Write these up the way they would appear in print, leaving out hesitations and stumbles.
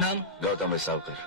नाम? गौतम विसावकर।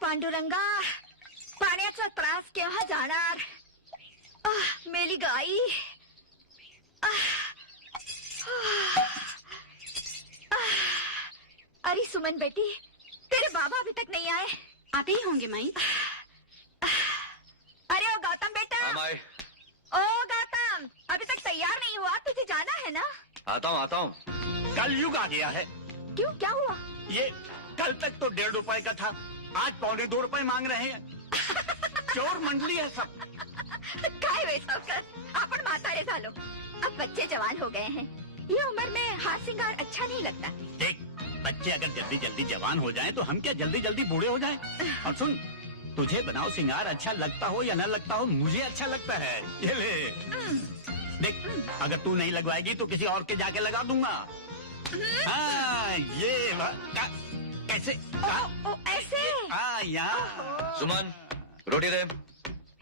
पांडुरंगा, पाण्याचा त्रास केव्हा जाणार? मेली गाई. अरे सुमन बेटी, तेरे बाबा अभी तक नहीं आए? आते ही होंगे माई। अरे ओ गौतम बेटा, ओ गौतम, अभी तक तैयार नहीं हुआ? तुझे जाना है ना? आता हूँ। कलयुग आ गया है। क्यों, क्या हुआ? ये कल तक तो 1.5 रुपए का था, आज 2.25 रुपए मांग रहे हैं। चोर मंडली है सब। काय वे सावकार, आपण म्हातारे झालो, अब बच्चे जवान हो गए हैं। ये उम्र में हाथ सिंगार अच्छा नहीं लगता। देख, बच्चे अगर जल्दी जल्दी जवान हो जाएं तो हम क्या जल्दी जल्दी बूढ़े हो जाएं? और सुन, तुझे बनाओ सिंगार अच्छा लगता हो या न लगता हो, मुझे अच्छा लगता है। ये ले देख, अगर तू नहीं लगवाएगी तो किसी और के जाके लगा दूंगा। हाँ, ये कैसे? ऐसे? हाँ, यहाँ। सुमन, रोटी दे।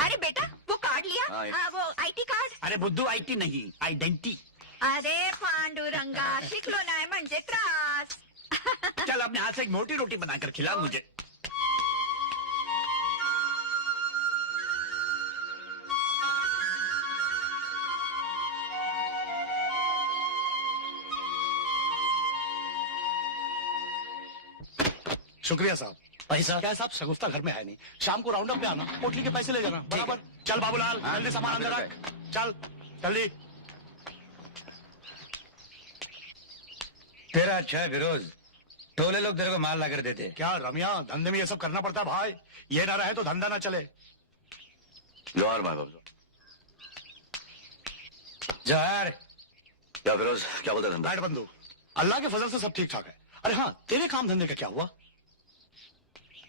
अरे बेटा, वो कार्ड लिया? वो आईटी कार्ड? अरे बुद्धू, आईटी नहीं, आइडेंटिटी। अरे पांडुरंगा, शिकलो नाही म्हणजे त्रास। चल अपने हाथ से एक मोटी रोटी बनाकर खिला मुझे। शुक्रिया साहब। पैसा क्या साहब, शगुफ्ता घर में है नहीं, शाम को राउंड अप पे आना, पोटली के पैसे ले जाना। बराबर। चल बाबूलाल, जल्दी सामान अंदर रख। चल जल्दी। तेरा अच्छा है फिरोज, टोले लोग तेरे को माल ला कर देते। क्या रमिया, धंधे में ये सब करना पड़ता है भाई, ये ना रहे तो धंधा ना चले। जोहार भाई बाबू। जोहार। क्या फिरोज, क्या बोलता धंधा? बैठ बंधु, अल्लाह के फजल से सब ठीक ठाक है। अरे हाँ, तेरे काम धंधे का क्या हुआ?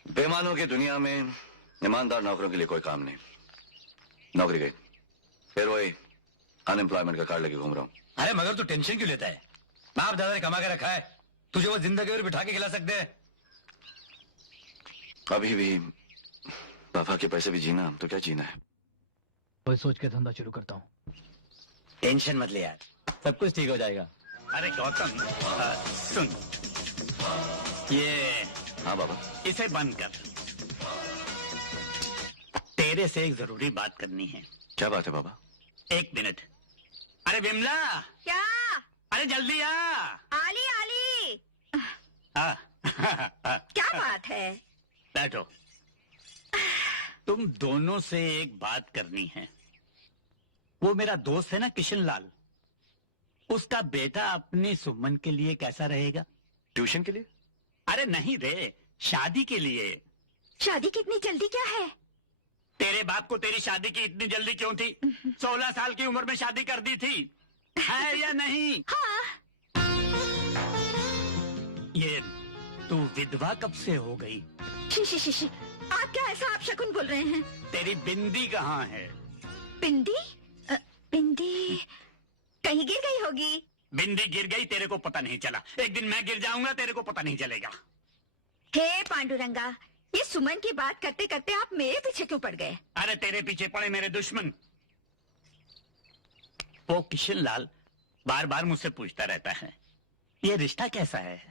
बेईमानों की दुनिया में ईमानदार नौकरों के लिए कोई काम नहीं। नौकरी गई, फिर वही अनएम्प्लॉयमेंट का कार्ड लेके घूम रहा हूँ। अरे मगर तू टेंशन क्यों लेता है? बाप दादा ने कमा के रखा है, तुझे वो जिंदगी और बिठा के खिला सकते हैं। अभी भी पापा के पैसे भी जीना तो क्या जीना है। वही सोच के धंधा शुरू करता हूँ। टेंशन मत ले यार, सब कुछ ठीक हो जाएगा। अरे गौतम सुन, ये हाँ बाबा। इसे बंद कर, तेरे से एक जरूरी बात करनी है। क्या बात है बाबा? एक मिनट। अरे विमला, क्या? अरे जल्दी आ। आली आली। आ, क्या बात है? बैठो। तुम दोनों से एक बात करनी है। वो मेरा दोस्त है ना किशन लाल, उसका बेटा अपनी सुमन के लिए कैसा रहेगा? ट्यूशन के लिए? अरे नहीं रे, शादी के लिए। शादी की इतनी जल्दी क्या है? तेरे बाप को तेरी शादी की इतनी जल्दी क्यों थी? 16 साल की उम्र में शादी कर दी थी, है या नहीं? हाँ। ये तू विधवा कब से हो गई? शी, आप क्या ऐसा आप शकुन बोल रहे हैं? तेरी बिंदी कहाँ है? बिंदी? बिंदी कहीं गिर गई होगी। बिंदी गिर गई, तेरे को पता नहीं चला। एक दिन मैं गिर जाऊंगा, तेरे को पता नहीं चलेगा। हे पांडुरंगा, ये सुमन की बात करते करते आप मेरे पीछे क्यों पड़ गए? अरे तेरे पीछे पड़े मेरे दुश्मन। वो किशन लाल बार बार मुझसे पूछता रहता है, ये रिश्ता कैसा है?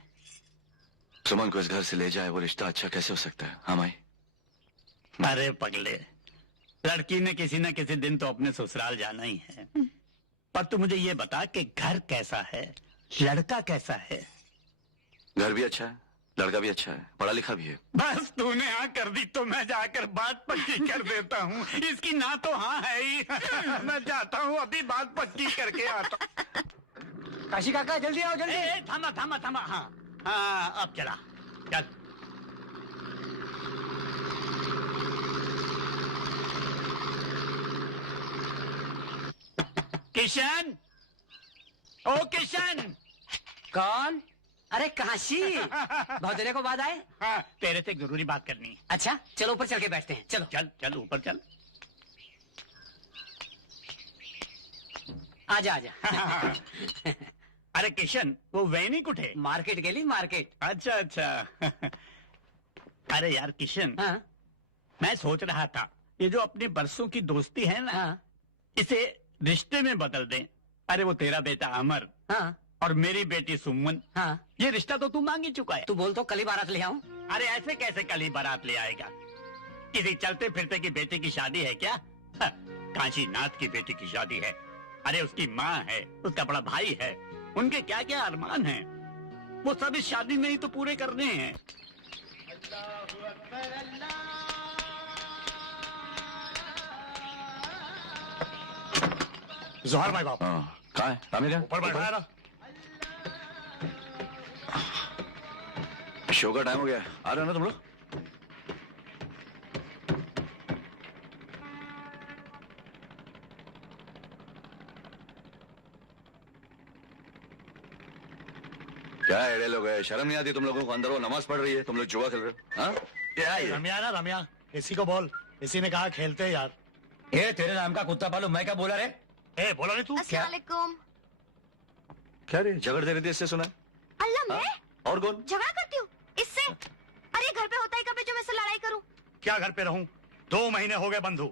सुमन को इस घर से ले जाए, वो रिश्ता अच्छा कैसे हो सकता है? हाँ माई। अरे पगले, लड़की ने किसी न किसी दिन तो अपने ससुराल जाना ही है। पर तू मुझे ये बता कि घर कैसा है, लड़का कैसा है? घर भी अच्छा है, लड़का भी अच्छा है, पढ़ा लिखा भी है। बस तूने हाँ कर दी तो मैं जाकर बात पक्की कर देता हूँ। इसकी ना तो हाँ है ही। मैं जाता हूँ, अभी बात पक्की करके आता हूँ। काशी काका जल्दी आओ जल्दी। थामा थामा थामा। हाँ हाँ, अब चला चल। किशन, ओ किशन। कौन? अरे काशी, बहुत देर को बाद आए। हाँ, तेरे से एक जरूरी बात करनी है। अच्छा चलो ऊपर चल के बैठते हैं। चलो चल चल ऊपर चल। आजा आजा। अरे किशन, वो वैनी कुठे? मार्केट गेली मार्केट। अच्छा अच्छा। अरे यार किशन, हाँ मैं सोच रहा था ये जो अपनी बरसों की दोस्ती है ना, हाँ इसे रिश्ते में बदल दें। अरे वो तेरा बेटा अमर हाँ और मेरी बेटी सुमन, हाँ। ये रिश्ता तो तू मांग ही चुका है। तू बोल तो कल ही बारात ले आऊं। अरे ऐसे कैसे कल ही बारात ले आएगा? किसी चलते फिरते की बेटी की शादी है क्या? काशी नाथ की बेटी की शादी है। अरे उसकी माँ है, उसका बड़ा भाई है, उनके क्या क्या अरमान हैं, वो सब इस शादी में ही तो पूरे करने हैं। जोहार भाई बाप। हाँ, कहाँ है रामी? क्या ऊपर बैठा है ना? शो का टाइम हो गया, आ रहे हो ना तुम लोग? क्या एड़े लोग है, शर्म नहीं आती तुम लोगों को? अंदर वो नमाज पढ़ रही है, तुम लोग जुआ खेल रहे हो। हाँ क्या है ये? रमिया ना रमिया, इसी को बोल। इसी ने कहा खेलते हैं यार। ए, तेरे नाम का कुत्ता पालू, मैं क्या बोला रे? ए बोला नहीं तू? क्या क्या रे, झगड़ दे रही थी इससे? सुना? अल्लाह, मैं और कौन? झगड़ा करती हूँ इससे? अरे घर पे होता ही कब है जो मैं इससे लड़ाई करूँ? क्या घर पे रहूं? 2 महीने हो गए बंधु,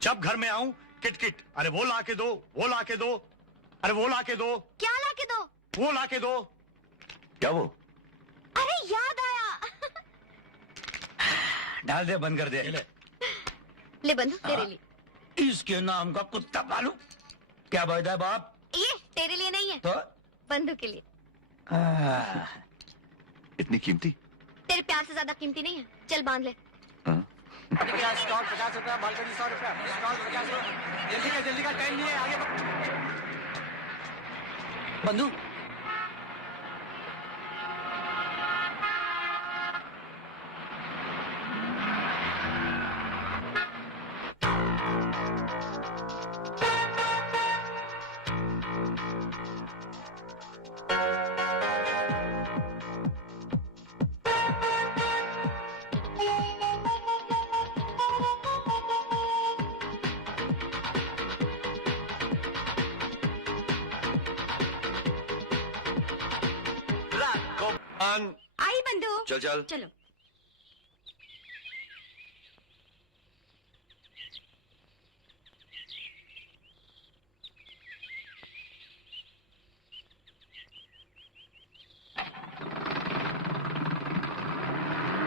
जब घर में आऊं किटकिट। अरे वो ला के दो, वो ला के दो, अरे वो ला के दो, क्या ला के दो? वो ला के दो। क्या वो? डाल दे, बंद कर दे। ले बंदूक तेरे लिए। इसके नाम का कुत्ता पालू। क्या बोलता है बाप? ये तेरे लिए नहीं है, तो बंदूक के लिए। इतनी कीमती? तेरे प्यार से ज्यादा कीमती नहीं है। चल बांध ले। हाँ? स्टॉल 50 रुपया, बालकनी 100 रुपया, स्टॉल 50 रुपया। जल्दी का टाइम नहीं है, आगे बंधु। आई बंदू। चल चल। चलो।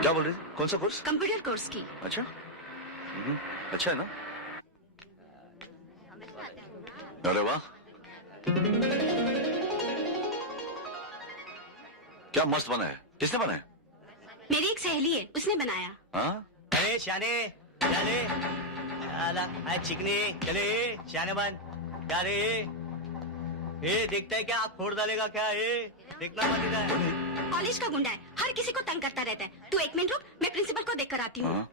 क्या बोल रही थी? कौन सा कोर्स? कंप्यूटर कोर्स की। अच्छा। अच्छा है ना? अरे वाह, क्या मस्त बना है। किसने बनाया? मेरी एक सहेली है, उसने बनाया। हाँ? अरे शाने शाने आला आ चिकनी चले शाने बन क्या रे ये देखता है क्या आँख फोड़ डालेगा क्या ये देखना मत इधर। कॉलेज का गुंडा है, हर किसी को तंग करता रहता है। तू एक मिनट रुक, मैं प्रिंसिपल को देख कर आती हूँ। हाँ?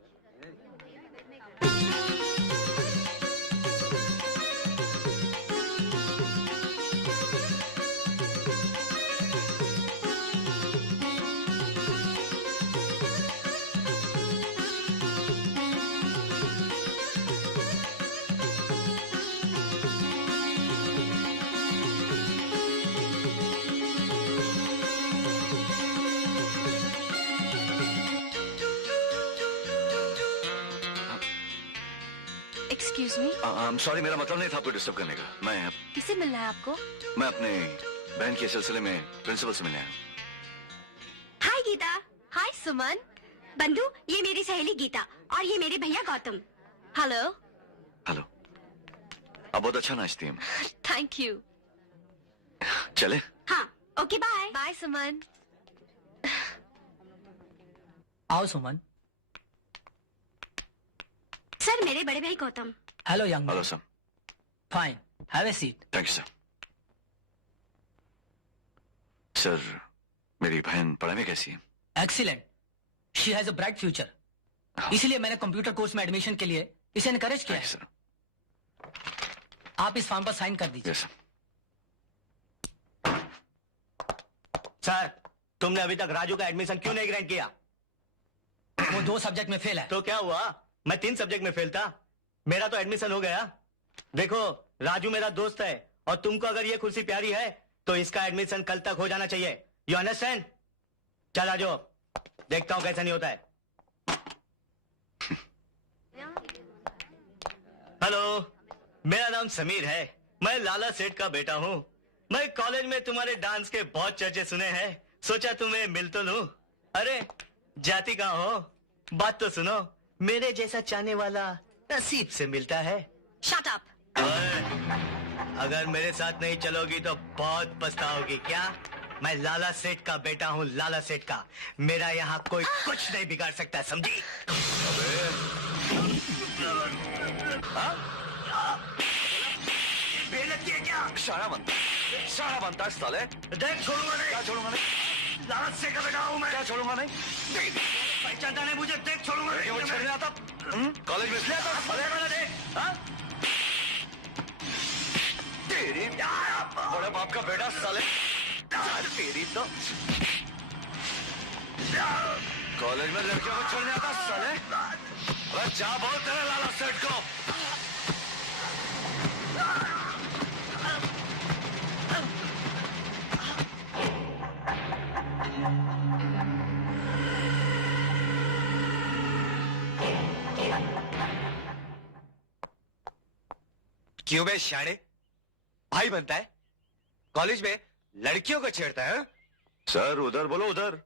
Excuse me. सॉरी, मेरा मतलब नहीं था आपको डिस्टर्ब करने का। किसे मिलना है आपको? मैं अपने बहन के सिलसिले में प्रिंसिपल से मिलने आया। हाय गीता। हाय सुमन। बंधु, ये मेरी सहेली गीता और ये मेरे भैया गौतम। हेलो। हेलो। आप बहुत अच्छा नाचती हैं। Thank you. चले? हाँ, ओके बाय। बाय सुमन। आओ सुमन। सर, मेरे बड़े भाई Gautam. Hello young hello sir. Fine, have a seat. Thank you sir. Sir, मेरी बहन पढ़ाई में कैसी है? Excellent, she has a bright future. इसलिए मैंने कंप्यूटर कोर्स में एडमिशन के लिए इसे एनकरेज किया थैंक यू है। सर। आप इस फॉर्म पर साइन कर दीजिए। Yes sir. सर तुमने अभी तक राजू का एडमिशन क्यों नहीं ग्रांट किया? वो 2 सब्जेक्ट में फेल है। तो क्या हुआ? मैं 3 सब्जेक्ट में फेल था, मेरा तो एडमिशन हो गया। देखो राजू मेरा दोस्त है और तुमको अगर ये कुर्सी प्यारी है तो इसका एडमिशन कल तक हो जाना चाहिए। You understand? चल आजो, देखता हूं कैसा नहीं होता है। हेलो, मेरा नाम समीर है, मैं लाला सेठ का बेटा हूँ। मैं कॉलेज में तुम्हारे डांस के बहुत चर्चे सुने हैं, सोचा तुम्हें मिल तो लूं। अरे जाति कहाँ हो? बात तो सुनो, मेरे जैसा चाहने वाला नसीब से मिलता है। Shut up. अगर मेरे साथ नहीं चलोगी तो बहुत पछताओगी। क्या? मैं लाला सेठ का बेटा हूँ, लाला सेठ का। मेरा यहाँ कोई कुछ नहीं बिगाड़ सकता, समझी? बेइज्जती है क्या? शाना बनता है साले। देख छोड़ूंगा नहीं। क्या छोड़ूंगा नहीं? लाला सेठ का बेटा हूँ मैं। क्या छोड़ूंगा नहीं? पहचानता नहीं मुझे, देख छोड़ूंगा नहीं। वो छोड़ने आता कॉलेज में इसलिए आता अरे वाला देख, हाँ? तेरी बड़े बाप का बेटा साले। तेरी तो कॉलेज में लड़कियों को छोड़ने आता साले। अरे जा बोल तेरे लाला सेठ को। क्यों बे शाणे? भाई बनता है, कॉलेज में लड़कियों को छेड़ता है? सर उधर बोलो, उधर।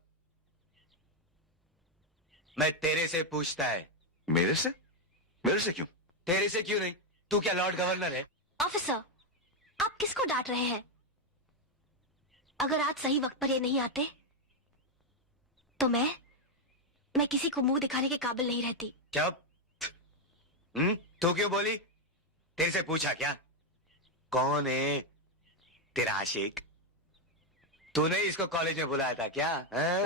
मैं तेरे से पूछता है। मेरे से? मेरे से क्यों? तेरे से क्यों नहीं? तू क्या लॉर्ड गवर्नर है? ऑफिसर, आप किसको डांट रहे हैं? अगर आज सही वक्त पर ये नहीं आते तो मैं किसी को मुंह दिखाने के काबिल नहीं रहती। चुप। तू क्यों बोली? तेरे से पूछा क्या? कौन है तेरा आशिक? तूने इसको कॉलेज में बुलाया था क्या?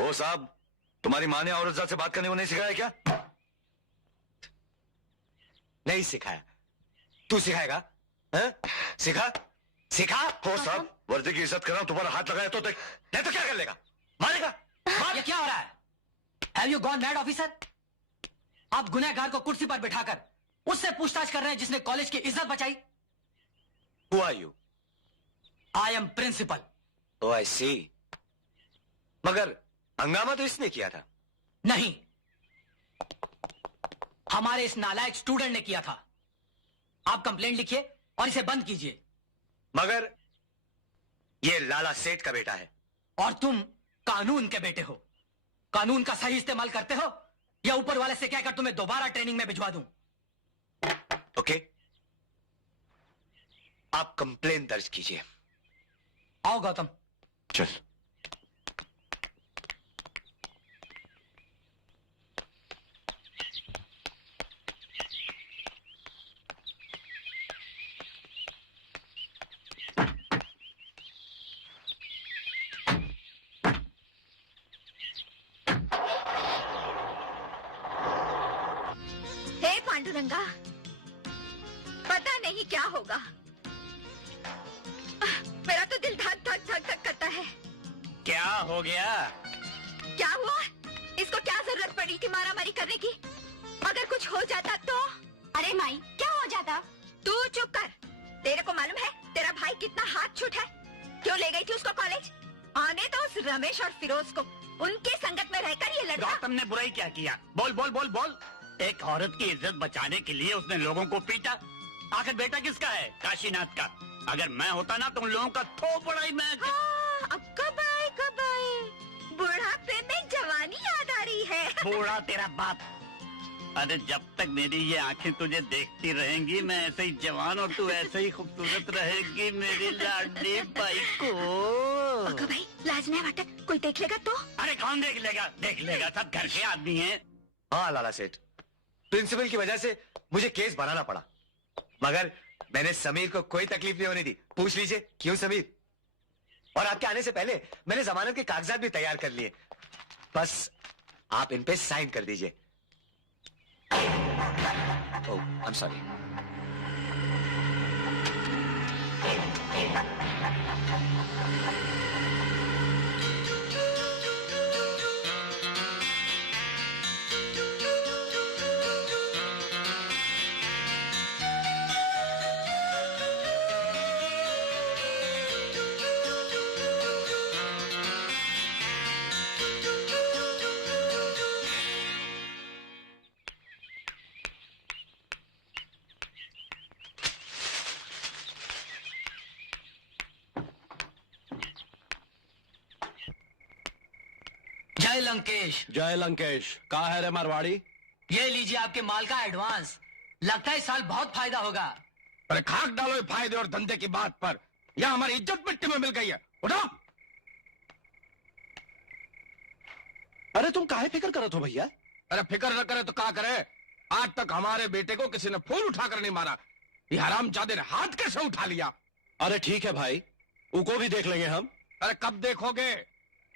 ओ साहब, तुम्हारी माँ ने औरतजात से बात करने को नहीं सिखाया क्या? नहीं सिखाया। तू सिखाएगा? सिखा सिखा। हो साहब, वर्दी की इज्जत कर रहा हूं, तुम्हारा हाथ लगाया तो नहीं तो क्या कर लेगा? मारेगा? ये क्या हो रहा है? Have you gone mad, officer? आप गुनहगार को कुर्सी पर बिठाकर उससे पूछताछ कर रहे हैं जिसने कॉलेज की इज्जत बचाई। Who are you? I am principal. Oh, I see. मगर हंगामा तो इसने किया था। नहीं, हमारे इस नालायक स्टूडेंट ने किया था। आप कंप्लेंट लिखिए और इसे बंद कीजिए। मगर ये लाला सेठ का बेटा है। और तुम कानून के बेटे हो। कानून का सही इस्तेमाल करते हो या ऊपर वाले से कहकर तुम्हें दोबारा ट्रेनिंग में भिजवा दूं? ओके, आप कंप्लेन दर्ज कीजिए। आओ गौतम। चल। हे पांडुरंगा, पता नहीं क्या होगा। मेरा तो दिल धक धक धक धक करता है। क्या हो गया? क्या हुआ? इसको क्या जरूरत पड़ी थी मारामारी करने की? अगर कुछ हो जाता तो? अरे माई, क्या हो जाता? तू चुप कर। तेरे को मालूम है तेरा भाई कितना हाथ छूट है? क्यों ले गई थी उसको कॉलेज? आने तो उस रमेश और फिरोज को। उनके संगत में रहकर ये लड़का। गौतम ने बुराई क्या किया? बोल बोल बोल बोल। एक औरत की इज्जत बचाने के लिए उसने लोगों को पीटा। आखिर बेटा किसका है? काशीनाथ का। अगर मैं होता ना तो उन लोगों का थोपड़ा ही मैं। हाँ, अब कब आए बुढ़ापे में जवानी याद आ रही है। बूढ़ा तेरा बाप। अरे जब तक मेरी ये आंखें तुझे देखती रहेंगी मैं ऐसे ही जवान और तू ऐसे ही खूबसूरत रहेगी मेरी लाडली बाई को। ओके भाई, लाज नहीं वाटत, कोई देख लेगा तो? अरे कौन देख लेगा? देख लेगा, सब घर के आदमी हैं। हाँ लाला सेठ, प्रिंसिपल की वजह से मुझे केस बनाना पड़ा, मगर मैंने समीर को कोई तकलीफ नहीं होने दी। पूछ लीजिए क्यों समीर। और आपके आने से पहले मैंने जमानत के कागजात भी तैयार कर लिए। बस आप इन पे साइन कर दीजिए। ओह, आई एम सॉरी। जय लंकेश। जय लंकेश। कहा है रे मारवाड़ी? ये लीजिए आपके माल का एडवांस। लगता है इस साल बहुत फायदा होगा। अरे खाक डालो ये फायदे और धंधे की बात पर। यह हमारी इज्जत मिट्टी में मिल गई है। उठो। अरे तुम काहे फिक्र करत हो भैया? अरे फिक्र न करे तो क्या करे? आज तक हमारे बेटे को किसी ने फूल उठाकर नहीं मारा। ये हरामजादे ने हाथ कैसे उठा लिया? अरे ठीक है भाई, उनको भी देख लेंगे हम। अरे कब देखोगे?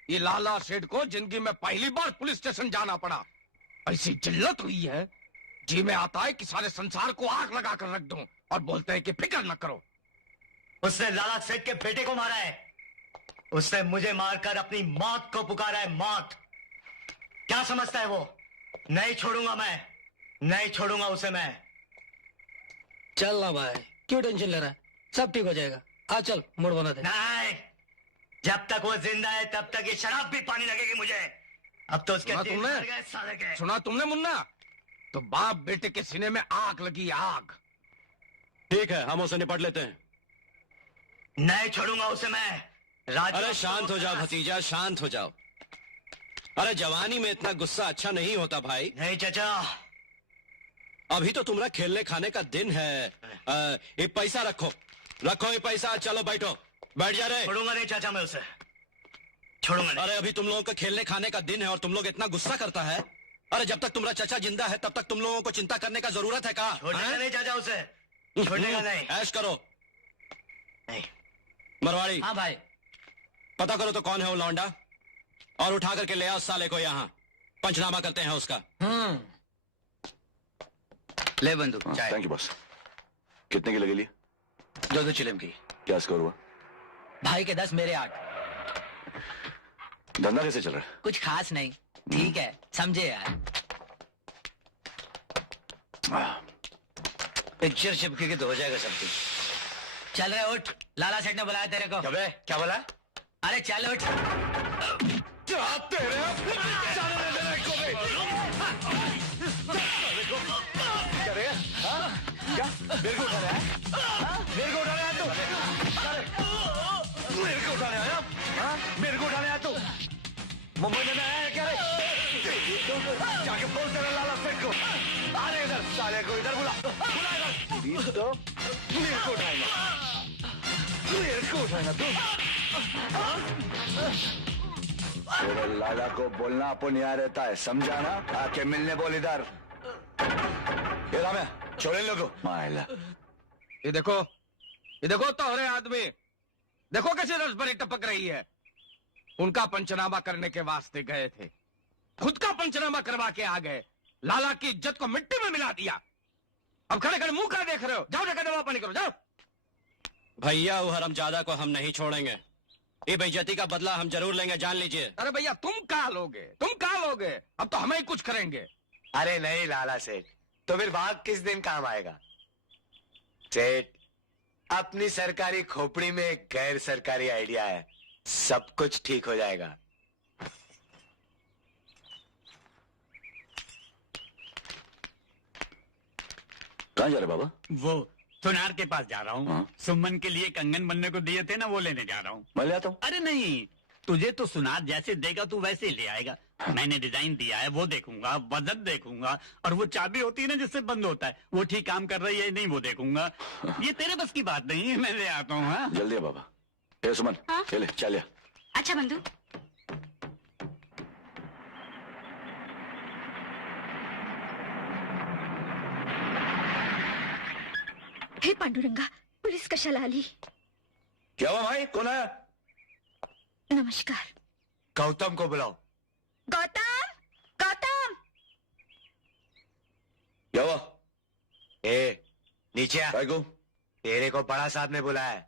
ये लाला सेठ को जिंदगी में पहली बार पुलिस स्टेशन जाना पड़ा। ऐसी जिल्लत हुई है, जी में आता है कि सारे संसार को आग लगा कर रख दूं और बोलते हैं कि फिक्र न करो। उसने लाला सेठ के बेटे को मारा है। उसने मुझे मारकर अपनी मौत को पुकारा है। मौत क्या समझता है वो? नहीं छोड़ूंगा मैं, नहीं छोड़ूंगा उसे मैं। चल ना भाई, क्यों टेंशन ले रहा है? सब ठीक हो जाएगा। आ चल, मुड़ बना दे। नहीं, जब तक वो जिंदा है तब तक ये शराब भी पानी लगेगी मुझे। अब तो उसके सुना दिन तुमने? भर गए साले के। सुना तुमने मुन्ना? तो बाप बेटे के सीने में आग लगी, आग। ठीक है, हम उसे निपट लेते हैं। नहीं छोड़ूंगा उसे मैं। राजू अरे शांत हो जाओ भतीजा, शांत हो जाओ। अरे जवानी में इतना गुस्सा अच्छा नहीं होता भाई। नहीं चाचा, अभी तो तुम्हारा खेलने खाने का दिन है। ये पैसा रखो, रखो ये पैसा। चलो बैठो, बैठ जा रहे। छोड़ूंगा नहीं चाचा मैं उसे, छोड़ूंगा नहीं। अरे अभी तुम लोगों का खेलने खाने का दिन है और तुम लोग इतना गुस्सा करता है। अरे जब तक तुम्हारा चाचा जिंदा है तब तक तुम लोगों को चिंता करने का जरूरत है का? छोड़ेगा नहीं चाचा उसे, छोड़ेगा नहीं। ऐश करो। नहीं। मरवाड़ी, हाँ भाई। पता करो तो कौन है वो लौंडा और उठा करके ले आओ साले को यहाँ। पंचनामा करते हैं उसका। ले बंदूक, चाय। Thank you boss. कितने की लगी लिए? 2 चिलम की। क्या स्कोर हुआ? भाई के 10 मेरे 8। धंधा कैसे चल रहा है? कुछ खास नहीं, ठीक है, समझे यार। पिक्चर चिपके के तो हो जाएगा सब कुछ। चल रहे उठ, लाला सेठ ने बुलाया तेरे को। क्या बोला? अरे चल उठ। क्या मेरे को उठा रहा है? मेरे को उठाने आया तू? मेरे को उठाने आया? मेरे को उठाने आया तू? मुंबई में आया है क्या रे? जाके बोल तेरे लाला सेठ को आ रहे इधर, साले को इधर बुला, बुला इधर। तो मेरे को उठाएगा, मेरे को उठाएगा तू? तेरे लाला को बोलना अपन यहाँ रहता है, समझा ना? आके मिलने बोल इधर। ये राम है, छोड़ इन लोगों को। मायला, ये देखो तोहरे आदमी, देखो कैसे रसभरी टपक रही है। उनका पंचनामा करने के वास्ते गए थे, खुद का पंचनामा करवा के आ गए। लाला की इज्जत को मिट्टी में मिला दिया। अब खड़े खड़े मुंह क्या देख रहे हो? जाओ जाकर दवा पानी करो, जाओ। भैया वो हरामजादा को हम नहीं छोड़ेंगे। ये बेइज्जती का बदला हम जरूर लेंगे, जान लीजिए। अरे भैया तुम कहा लोगे, तुम कहा लोगे? अब तो हमें ही कुछ करेंगे। अरे नहीं लाला सेठ, तो फिर भाग किस दिन काम आएगा? सेठ, अपनी सरकारी खोपड़ी में एक गैर सरकारी आइडिया है, सब कुछ ठीक हो जाएगा। कहाँ जा रहे बाबा? वो सुनार के पास जा रहा हूँ। हाँ? सुमन के लिए कंगन बनने को दिए थे ना, वो लेने जा रहा हूँ। मैं ले आता हूँ। अरे नहीं, तुझे तो सुनार जैसे देगा तू वैसे ही ले आएगा। मैंने डिजाइन दिया है, वो देखूंगा, वजन देखूंगा, और वो चाबी होती है ना जिससे बंद होता है, वो ठीक काम कर रही है नहीं वो देखूंगा। ये तेरे बस की बात नहीं है, मैं ले आता हूँ। हाँ? जल्दी है बाबा। ए सुमन, हाँ? ले चल या। अच्छा बंधु। हे पांडुरंगा, पुलिस कशाला आली? क्या हुआ भाई, कौन आया? नमस्कार। गौतम को बुलाओ। गौतम, गौतम। क्या हुआ? ए नीचे आ। भाई को? तेरे को बड़ा साहब ने बुलाया है,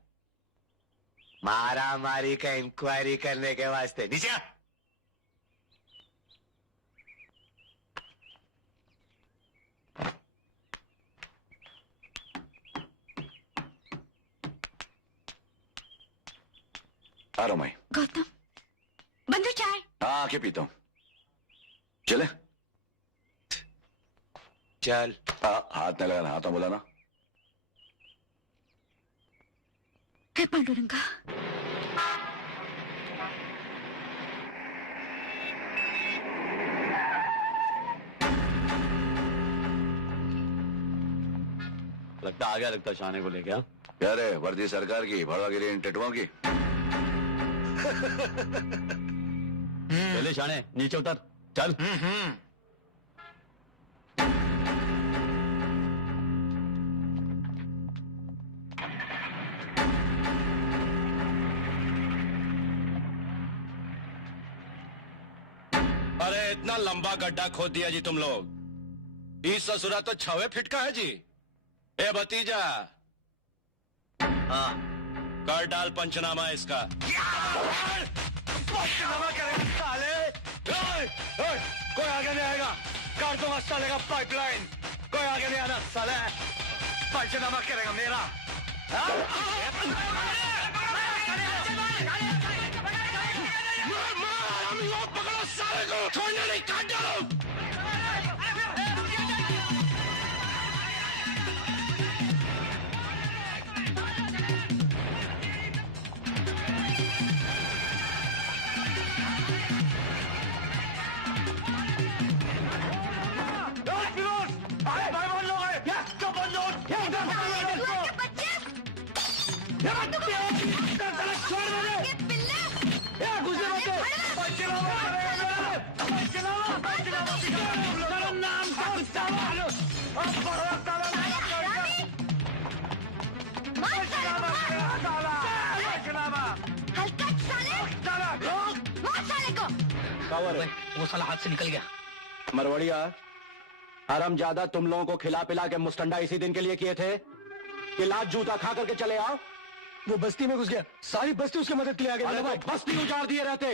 मारा मारी का इंक्वायरी करने के वास्ते। नीचे आ। आ रहा हूं मैं। गौतम, बंधु चाय। हाँ आके पीता हूँ। चले? चल। हाथ नहीं लगाना, हाथ में बोला ना। हे पांडुरंगा, लगता आ गया, लगता शाने को लेके। क्या रे, वर्दी सरकार की, भड़वागिरी इन टेटुओं की। चले शाने, नीचे उतर, चल। अरे इतना लंबा गड्ढा खोद दिया जी तुम लोग। इस ससुरा तो 6 फीट का है जी। ए भतीजा, हाँ कर डाल पंचनामा इसका। पंचनामा करेगा साले। कोई आगे नहीं आएगा, काट दूंगा साले का पाइपलाइन। कोई आगे नहीं आना साले, पंचनामा करेगा मेरा। पकड़ो साले को, छोड़ने नहीं, काट डालो। छोड़ हलकट साले, मार साले को। वो साला हाथ से निकल गया। मरवड़िया, हरम ज्यादा तुम लोगों को खिला पिला के मुस्टंडा इसी दिन के लिए किए थे कि लात जूता खा करके चले आओ। वो बस्ती में घुस गया, सारी बस्ती उसकी मदद के लिए आ गई। अरे भाई, बस्ती उजाड़ दिए रहते।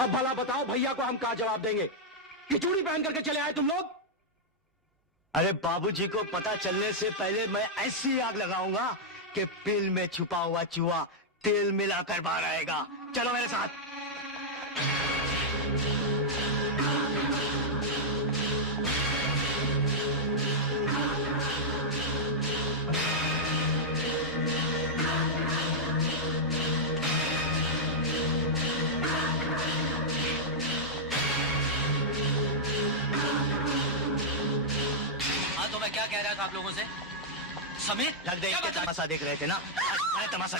अब भला बताओ भैया को हम क्या जवाब देंगे कि चूड़ी पहन करके चले आए तुम लोग? अरे बाबूजी को पता चलने से पहले मैं ऐसी आग लगाऊंगा कि पिल में छुपा हुआ चूहा तेल मिलाकर बाहर आएगा। चलो मेरे साथ। हाँ, तो मैं क्या कह रहा था आप लोगों से? समीर, ढक दे, इसके तमाशा देख रहे थे ना? मैं तमाशा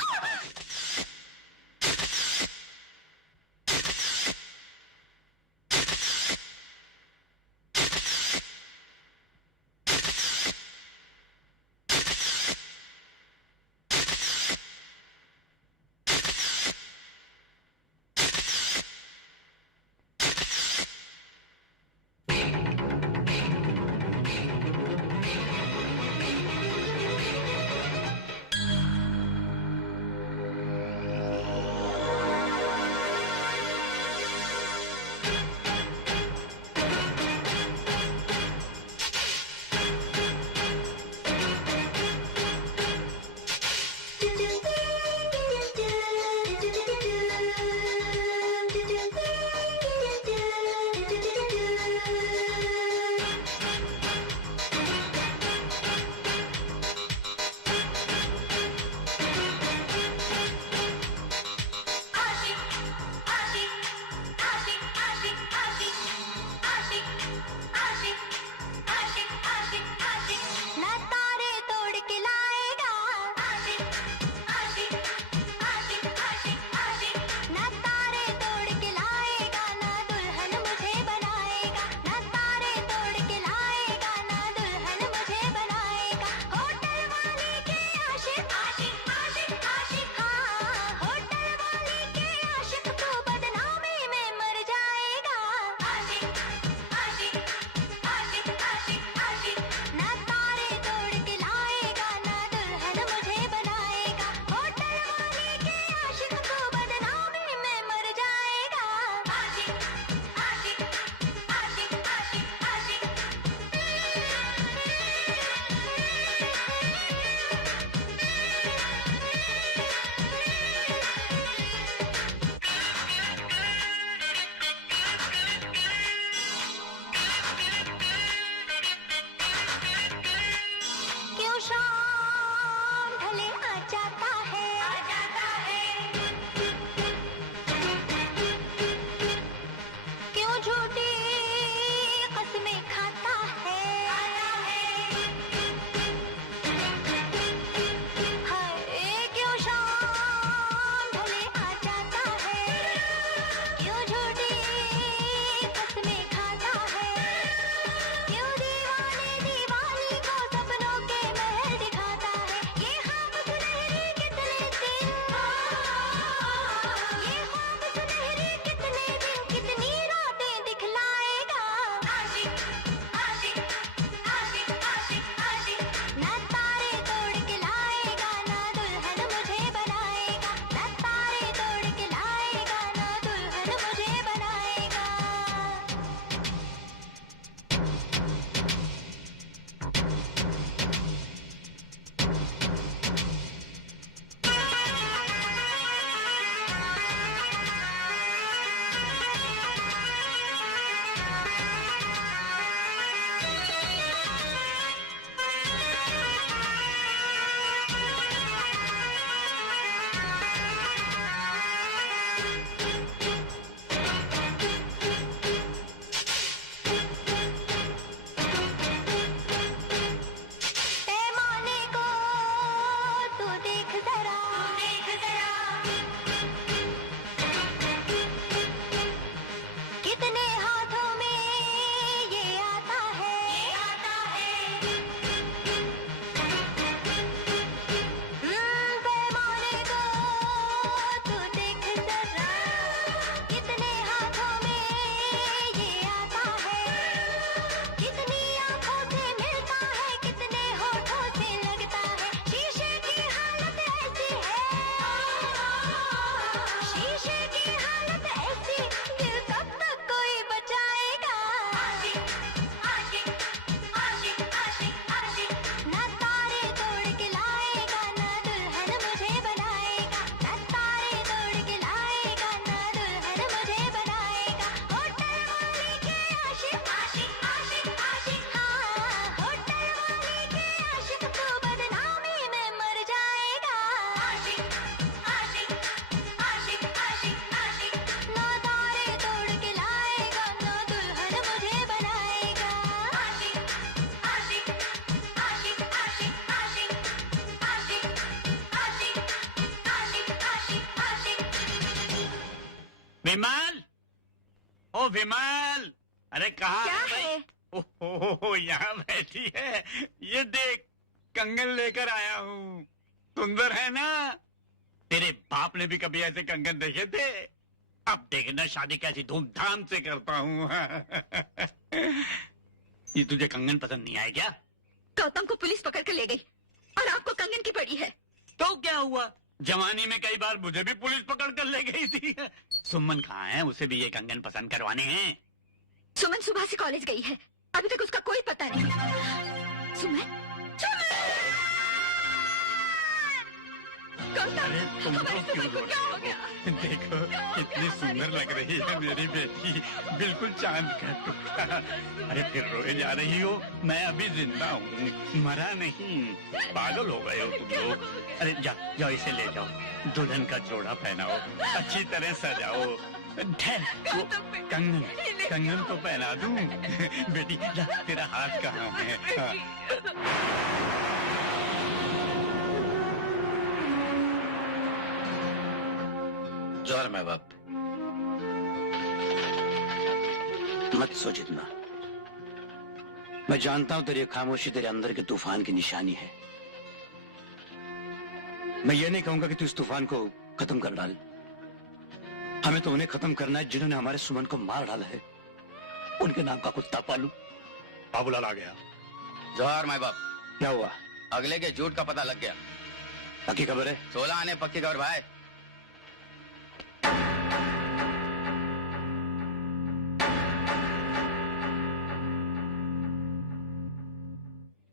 विमल, ओ विमल, अरे कहाँ क्या है भाई? है? ओहो, यहाँ बैठी है। ये देख, कंगन लेकर आया हूँ। सुंदर है ना? तेरे बाप ने भी कभी ऐसे कंगन देखे थे? अब देखना शादी कैसी धूमधाम से करता हूँ। ये तुझे कंगन पसंद नहीं आया क्या? गौतम को पुलिस पकड़ कर ले गई और आपको कंगन की पड़ी है। तो क्या हुआ? जवानी में कई बार मुझे भी पुलिस पकड़ कर ले गई थी। सुमन कहाँ है? उसे भी ये कंगन पसंद करवाने हैं। सुमन सुबह से कॉलेज गई है, अभी तक उसका कोई पता नहीं। सुमन, अरे तुम तो क्यों रो रहे हो? देखो कितनी सुंदर लग रही है मेरी बेटी, बिल्कुल चांद का टुकड़ा। अरे फिर रोए जा रही हो? मैं अभी जिंदा हूँ, मरा नहीं। पागल हो गए हो तुम लोग। अरे जाओ इसे ले जाओ, दुल्हन का जोड़ा पहनाओ, अच्छी तरह सजाओ। कंगन तो पहना दूं। बेटी जा, तेरा हाथ कहाँ है? जोहर माँ बाप। मत सोच इतना। मैं जानता हूं तेरी खामोशी तेरे अंदर के तूफान की निशानी है। मैं ये नहीं कहूंगा कि तू इस तूफान को खत्म कर डाल। हमें तो उन्हें खत्म करना है जिन्होंने हमारे सुमन को मार डाला है। उनके नाम का कुत्ता पालू। बाबूलाल आ गया। जोहर माँ बाप। क्या हुआ? अगले के झूठ का पता लग गया। पक्की खबर है? 16 आने पक्की खबर भाई।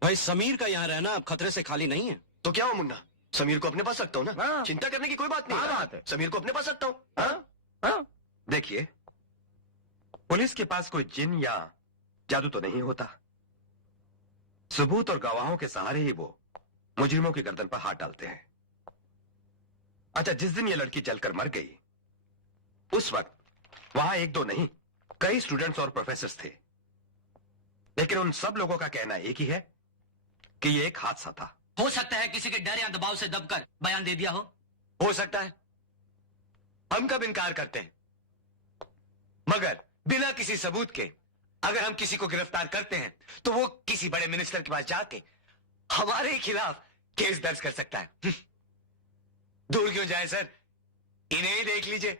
भाई समीर का यहाँ रहना अब खतरे से खाली नहीं है। तो क्या हो मुन्ना, समीर को अपने पास रखता हूँ ना। चिंता करने की कोई बात नहीं। बात है? समीर को अपने पास रखता हूँ। देखिए, पुलिस के पास कोई जिन या जादू तो नहीं होता। सबूत और गवाहों के सहारे ही वो मुजरिमों की गर्दन पर हाथ डालते हैं। अच्छा, जिस दिन ये लड़की जलकर मर गई, उस वक्त वहां एक दो नहीं, कई स्टूडेंट्स और प्रोफेसर्स थे। लेकिन उन सब लोगों का कहना एक ही है कि ये एक हादसा था। हो सकता है किसी के डर या दबाव से दबकर बयान दे दिया हो सकता है। हम कब इनकार करते हैं, मगर बिना किसी सबूत के अगर हम किसी को गिरफ्तार करते हैं तो वो किसी बड़े मिनिस्टर के पास जाके हमारे खिलाफ केस दर्ज कर सकता है। दूर क्यों जाए सर, इन्हें ही देख लीजिए।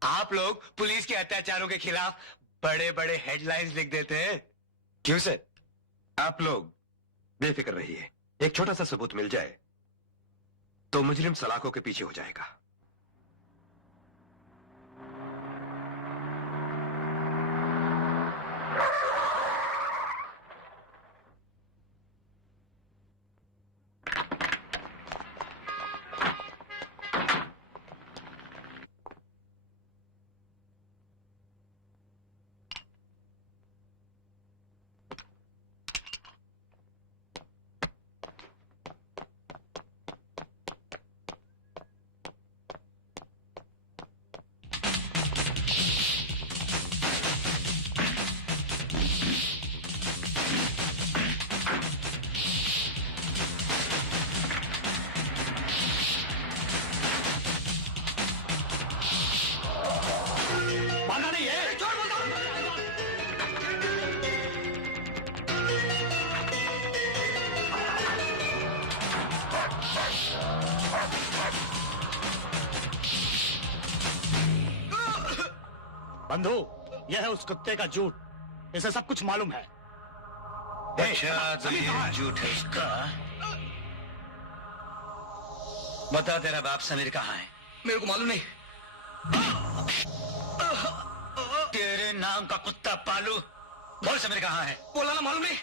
आप लोग पुलिस के अत्याचारों के खिलाफ बड़े बड़े हेडलाइंस लिख देते हैं। क्यों सर? आप लोग बेफिक्र रहिए, एक छोटा सा सबूत मिल जाए तो मुजरिम सलाखों के पीछे हो जाएगा। बंधु, यह है उस कुत्ते का झूठ। इसे सब कुछ मालूम है। अच्छा, तो ये झूठ है उसका। बता, तेरा बाप समीर कहाँ है? मेरे को मालूम नहीं। तेरे नाम का कुत्ता पालू, बोल समीर कहाँ है? बोला ना मालूम नहीं।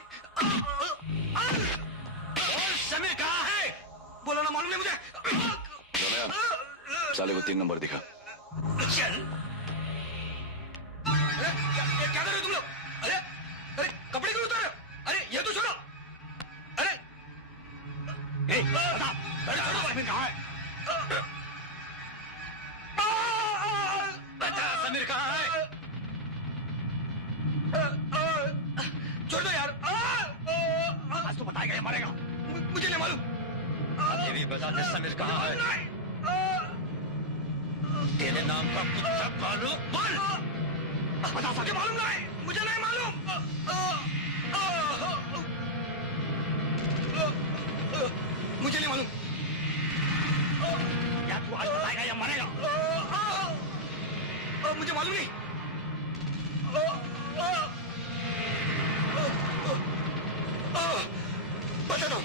बोल समीर कहाँ है? बोला ना मालूम नहीं मुझे। साले को 3 नंबर दिखा। चल। अरे क्या कर रहे हो तुम लोग? अरे अरे कपड़े क्यों उतार रहे हो? अरे ये तो छोड़ो। अरे बता, समीर कहाँ है? बता, समीर कहाँ है? छोड़ दो यार। आज तो बताएगा, ये मरेगा। मुझे नहीं मालूम। अभी भी बता दे, समीर कहाँ है? तेरे नाम का कुत्ता पालू बोल। बता सके मालूम नहीं, मुझे नहीं मालूम। मुझे नहीं मालूम। या तू आज बताएगा या मरेगा? मुझे मालूम नहीं। बताता हूँ,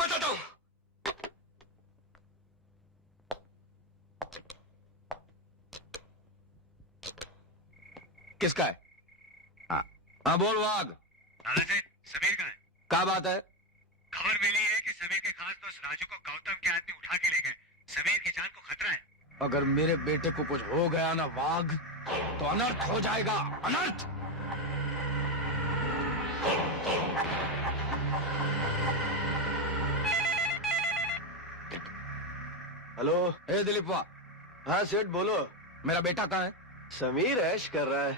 बताता हूँ। किसका है? हाँ हाँ, बोल वाघ। दादाजी, समीर का है। क्या बात है? खबर मिली है कि समीर के खास दोस्त राजू को गौतम के आदमी उठा के ले गए। समीर की जान को खतरा है। अगर मेरे बेटे को कुछ हो गया ना वाघ, तो अनर्थ हो जाएगा, अनर्थ। हेलो। ए दिलीप वाह। हाँ सेठ बोलो। मेरा बेटा कहाँ है? समीर ऐश कर रहा है।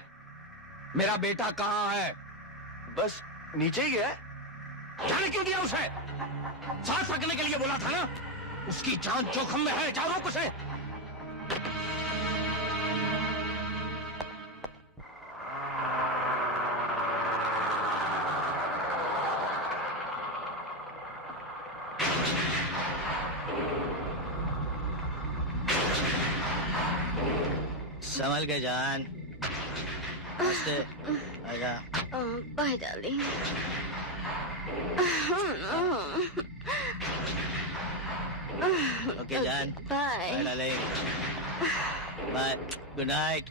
मेरा बेटा कहाँ है? बस नीचे ही गया है। जाने क्यों दिया उसे? सांस रखने के लिए बोला था ना। उसकी जान जोखिम में है, जाओ रोक उसे। संभल के जान। आस्ते आजा। Bye darling. ओके जान। Bye. Bye darling. Bye. Good night.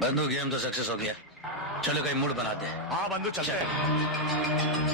बंदूक गेम तो सक्सेस हो गया। चलो कहीं मूड बनाते हैं। हाँ बंधु चलते हैं।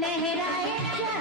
लहराए जा।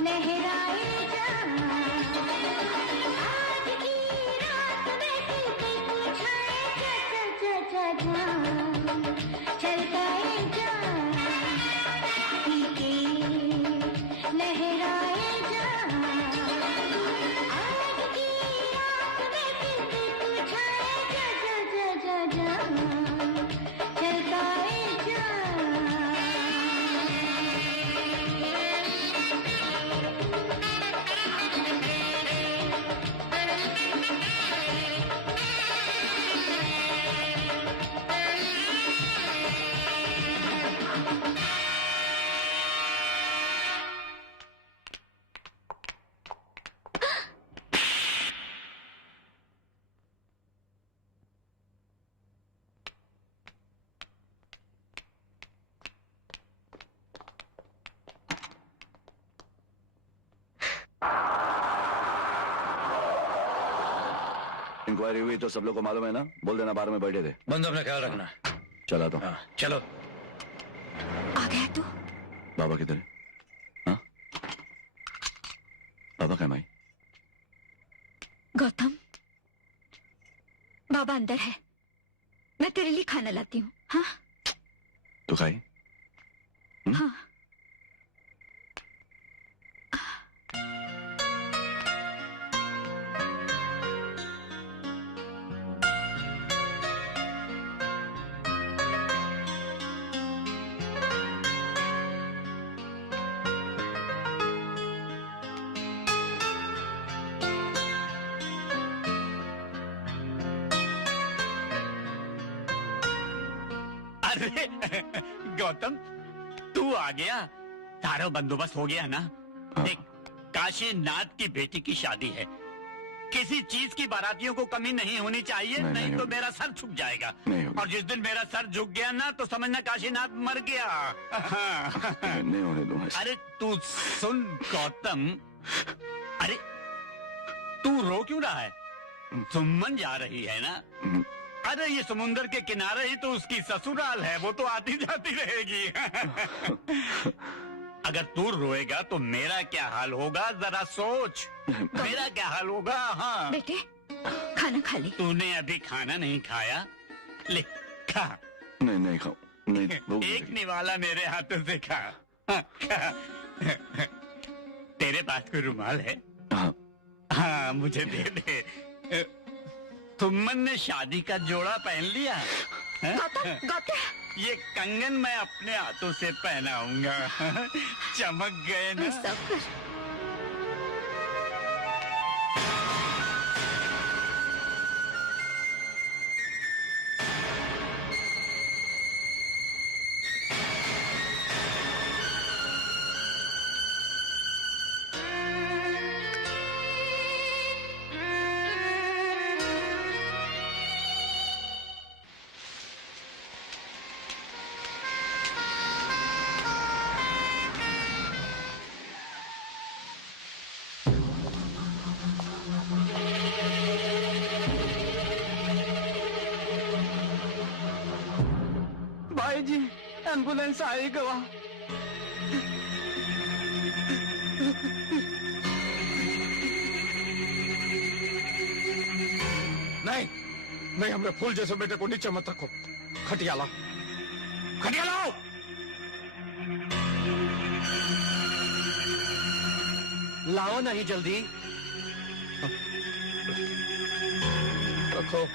लहराए जा, आज की रात में दिल को छाए जा जा जा जा, छलकाए जा, पीके लहराए जा, आज की रात में दिल को छाए जा जा जा जा जा, छलकाए जा। इंक्वायरी हुई तो सब लोग को मालूम है ना? बोल देना बाहर में बैठे थे। बंदो अपना ख्याल रखना। चला तो। हाँ चलो। आ गया तू? बाबा किधर है? हाँ? बाबा क्या माई? गौतम, बाबा अंदर है, मैं तेरे लिए खाना लाती हूँ। हाँ तू खाई? हाँ। अरे गौतम, तू आ गया, सारा बंदोबस्त हो गया ना? देख, काशीनाथ की बेटी की शादी है, किसी चीज की बारातियों को कमी नहीं होनी चाहिए, नहीं तो मेरा सर झुक जाएगा। और जिस दिन मेरा सर झुक गया ना तो समझना काशीनाथ मर गया। नहीं होने दूंगा। अरे तू सुन गौतम, अरे तू रो क्यों रहा है? सुमन जा रही है ना? अरे ये समुंदर के किनारे ही तो उसकी ससुराल है, वो तो आती जाती रहेगी। अगर तू रोएगा तो मेरा क्या हाल होगा, जरा सोच। मेरा क्या हाल होगा? हाँ बेटे, खाना खा ले। तूने अभी खाना नहीं खाया, ले खा। नहीं नहीं खाऊं, नहीं। एक निवाला मेरे हाथों से खा। खा। तेरे पास कोई रुमाल है? हाँ, हाँ मुझे दे दे। सुमन ने शादी का जोड़ा पहन लिया। गौतम, गौतम, ये कंगन मैं अपने हाथों से पहनाऊंगा। चमक गए ना? सब कर। भाई जी, एम्बुलेंस आई गवा। नहीं नहीं, हमरे फूल जैसे बेटे को नीचे मत रखो। खटिया लाओ, खटिया लाओ। लाओ नहीं जल्दी। रखो,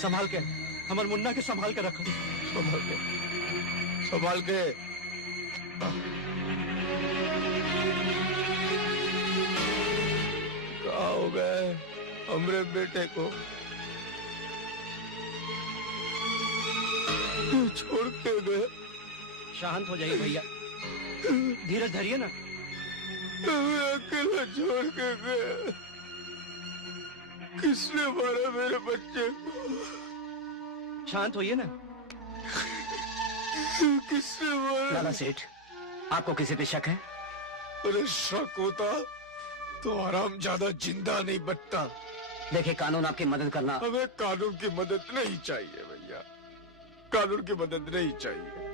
संभाल के, हमारे मुन्ना के संभाल के रखो। संभाल के, संभाल के। क्या हो गए हमरे बेटे को? छोड़ के गए। शांत हो जाइए भैया, धीरज धरिए ना। अकेला छोड़ के गए। किसने मारा मेरे बच्चे को? शांत होइए ना। किसने मारा? लाला सेठ, आपको किसी पे शक है? अरे शक होता तो आराम ज्यादा जिंदा नहीं बचता। देखिए, कानून आपकी मदद करना। हमें कानून की मदद नहीं चाहिए भैया, कानून की मदद नहीं चाहिए।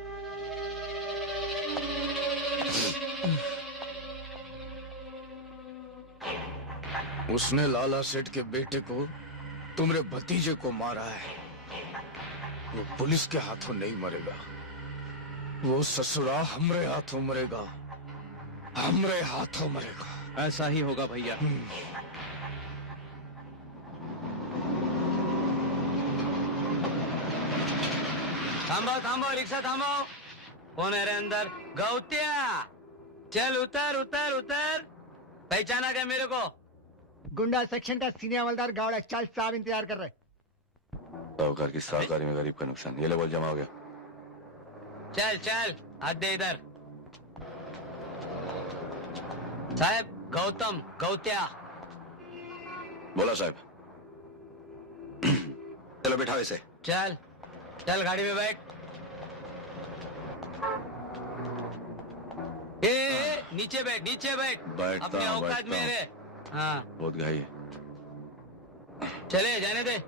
उसने लाला सेठ के बेटे को तुम्हारे भतीजे को मारा है। वो पुलिस के हाथों नहीं मरेगा, वो ससुरा हमरे हाथों मरेगा, हमरे हाथों मरेगा। ऐसा ही होगा भैया। थांबो थांबो, रिक्शा थांबो। कौन है रे अंदर? गौतिया, चल उतर उतर उतर। पहचाना क्या मेरे को? गुंडा सेक्शन का सीनियर हवलदार गावड़ा। चल, साहब इंतजार कर रहे। साहूकार की साहूकारी में गरीब का नुकसान। ये ले बोल जमा हो गया। चल चल, हाथ दे इधर। साहब गौतम गौतिया। बोला साहब। चलो बैठाओ इसे। चल चल, गाड़ी में बैठ। नीचे बैठ, नीचे बैठ। बैठता अपने हूं, औकात बैठता में हूं। रहे। हाँ बहुत घाई है। चले, जाने दे।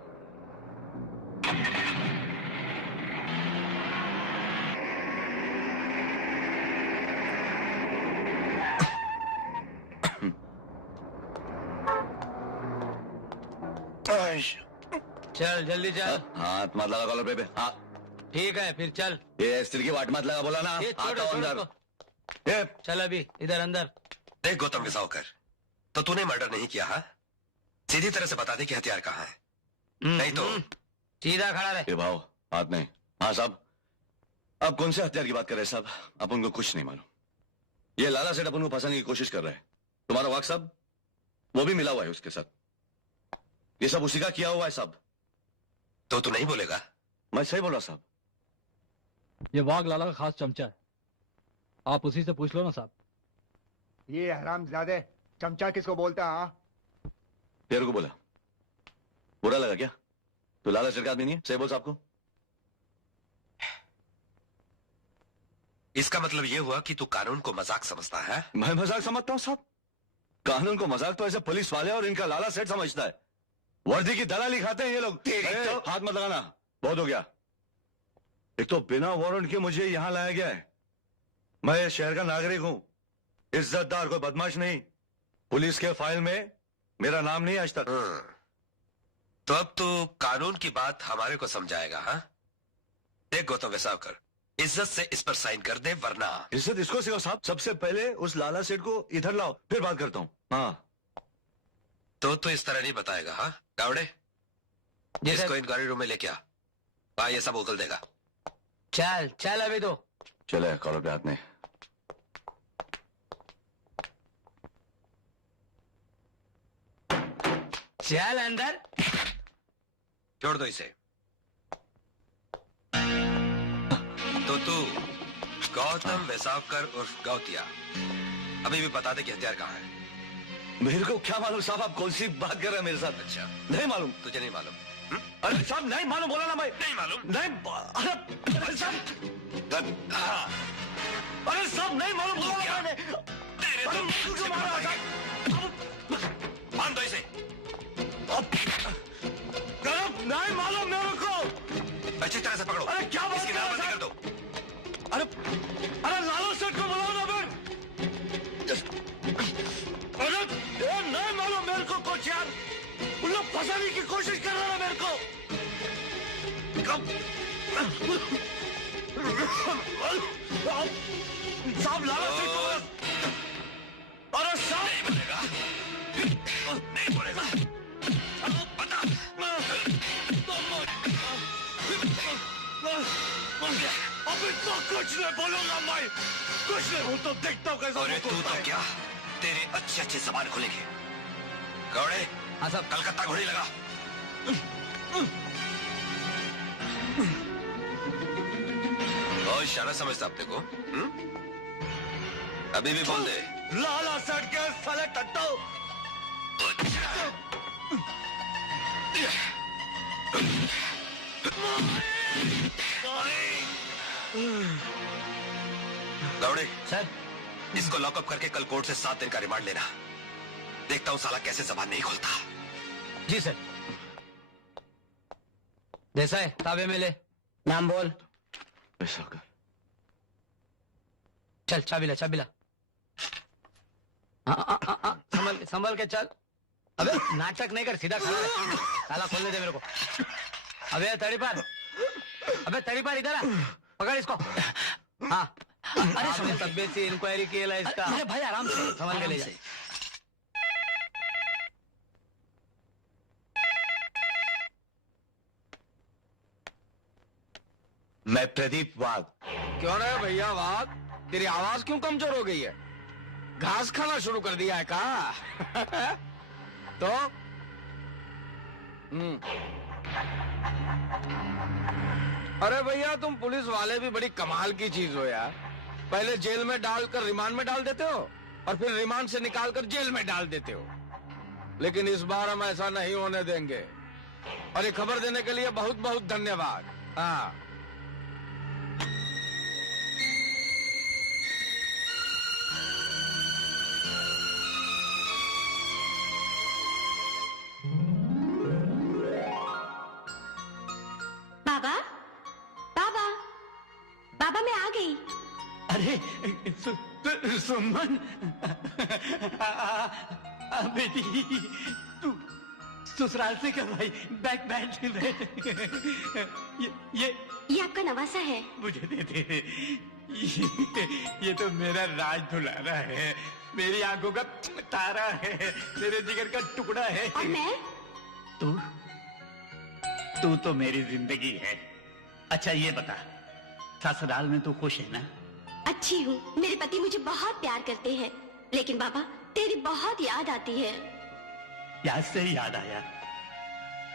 चल जल्दी चल। हाथ मत लगा कॉलर पे। हाँ ठीक है, फिर चल। ये स्टील की वाट मत लगा, बोला ना। ये छोड़ आता हूं छोड़ अंदर। इसको। ये चल अभी इधर अंदर। देख गौतम विसावकर, तो तूने मर्डर नहीं किया? हाँ, सीधी तरह से बता दे कि हथियार कहाँ है, नहीं तो। सीधा खड़ा रहे। ये भाव हाथ नहीं। हाँ साहब, आप कौन से हथियार की बात कर रहे हैं साहब? आप उनको कुछ नहीं मालूम। ये लाला सेठ अपन को फंसाने की कोशिश कर रहा है। तुम्हारा वाक साहब वो भी मिला हुआ है उसके साथ। ये सब उसी का किया हुआ है साहब। तो तू नहीं बोलेगा? मैं सही बोला साहब। ये वाघ लाला का खास चमचा है, आप उसी से पूछ लो ना साहब। ये हरामजादे चमचा किसको बोलता है? हाँ, तेरे को बोला। बुरा लगा क्या? तो लाला सेठ का आदमी नहीं है? सही बोल साहब को। इसका मतलब ये हुआ कि तू कानून को मजाक समझता है? मैं मजाक समझता हूँ साहब? कानून को मजाक तो ऐसे पुलिस वाले और इनका लाला सेठ समझता है। वर्दी की दलाली खाते हैं ये लोग। तो... हाथ मत लगाना, बहुत हो गया। एक तो बिना वारंट के मुझे यहां लाया गया है। मैं शहर का नागरिक हूं, इज्जतदार, कोई बदमाश नहीं। पुलिस के फाइल में मेरा नाम नहीं आज तक। तो अब तू कानून की बात हमारे को समझाएगा? हाँ, देख गौतम विसावकर, इज्जत से इस पर साइन कर दे, वरना। इज्जत इसको सिखाओ साहब। सबसे पहले उस लाला सेठ को इधर लाओ, फिर बात करता हूं। हाँ तो इस तरह नहीं बताएगा? हाँ गावड़े, इसको इंक्वायरी रूम में लेके आ। वहां ये सब उगल देगा। चल चल अभी तो। चले कॉलर पे हाथ नहीं। चल अंदर। छोड़ दो इसे। तो तू गौतम वेसावकर उर्फ गौतिया, अभी भी बता दे कि हथियार कहाँ है। मेरे को क्या मालूम साहब, आप कौन सी बात कर रहे हैं मेरे साथ? अच्छा, नहीं मालूम। तुझे नहीं मालूम? अरे साहब नहीं मालूम, बोला ना भाई। नहीं मालूम? नहीं। अरे साहब, अरे साहब नहीं मालूम, बोला ना मैंने। तेरे तो मुझे मारा साहब। बांध दो इसे। नहीं मालूम मेरे को। अच्छी तरह से पकड़ो। अरे क्या बात इसकी कर रहे नामबंदी हैं कर दो। अरे लाला सेठ को बुलाओ ना फिर। अरे नहीं मालूम मेरे को कुछ यार। उन लोग फंसाने की कोशिश कर रहे हैं मेरे को। साहब लाला सेठ को। अरे साहब नहीं बोलेगा, नहीं बोलेगा। बता। अभी तो कुछ नहीं बोलूंगा मैं, कुछ नहीं। हूं तो देखता हूँ कैसा। अरे तू तो क्या, तेरे अच्छे अच्छे जबान खुलेंगे। गौड़े, हाँ साहब। कलकत्ता घोड़ी लगा। बहुत इशारा समझता अपने को। अभी भी बोल दे। लाला सेठ के साले टट्टू। गौड़े सर, इसको लॉकअप करके कल कोर्ट से 7 दिन का रिमांड लेना। देखता हूं साला कैसे जबान नहीं खोलता। जी सर। जैसा है ताबे में ले। नाम बोल। चल चाबी ला, चाबी ला। संभल के चल। अबे नाटक नहीं कर, सीधा खड़ा रह। ताला खोलने दे मेरे को। अबे तड़ीपार, अबे तड़ीपार इधर आ, पकड़ इसको। हाँ, अरे आपने तबियत से इंक्वायरी की है इसका। अरे भाई आराम से, संभाल के ले जा। मैं प्रदीप वाघ। क्यों रे भैया वाघ, तेरी आवाज क्यों कमजोर हो गई है? घास खाना शुरू कर दिया है का? तो अरे भैया तुम पुलिस वाले भी बड़ी कमाल की चीज हो यार। पहले जेल में डालकर रिमांड में डाल देते हो और फिर रिमांड से निकालकर जेल में डाल देते हो, लेकिन इस बार हम ऐसा नहीं होने देंगे। और ये खबर देने के लिए बहुत बहुत धन्यवाद। हाँ, बाबा, बाबा, बाबा मैं आ गई। अरे सुमन, बेटी तू ससुराल से क्या भाई? बैठ ये आपका नवासा है। मुझे दे दे। ये तो मेरा राज दुलारा है, मेरी आंखों का तारा है, मेरे जिगर का टुकड़ा है। और मैं? तू तो मेरी जिंदगी है। अच्छा ये बता, ससुराल में तू खुश है ना? अच्छी हूँ, मेरे पति मुझे बहुत प्यार करते हैं, लेकिन बाबा तेरी बहुत याद आती है। याद से ही याद आया,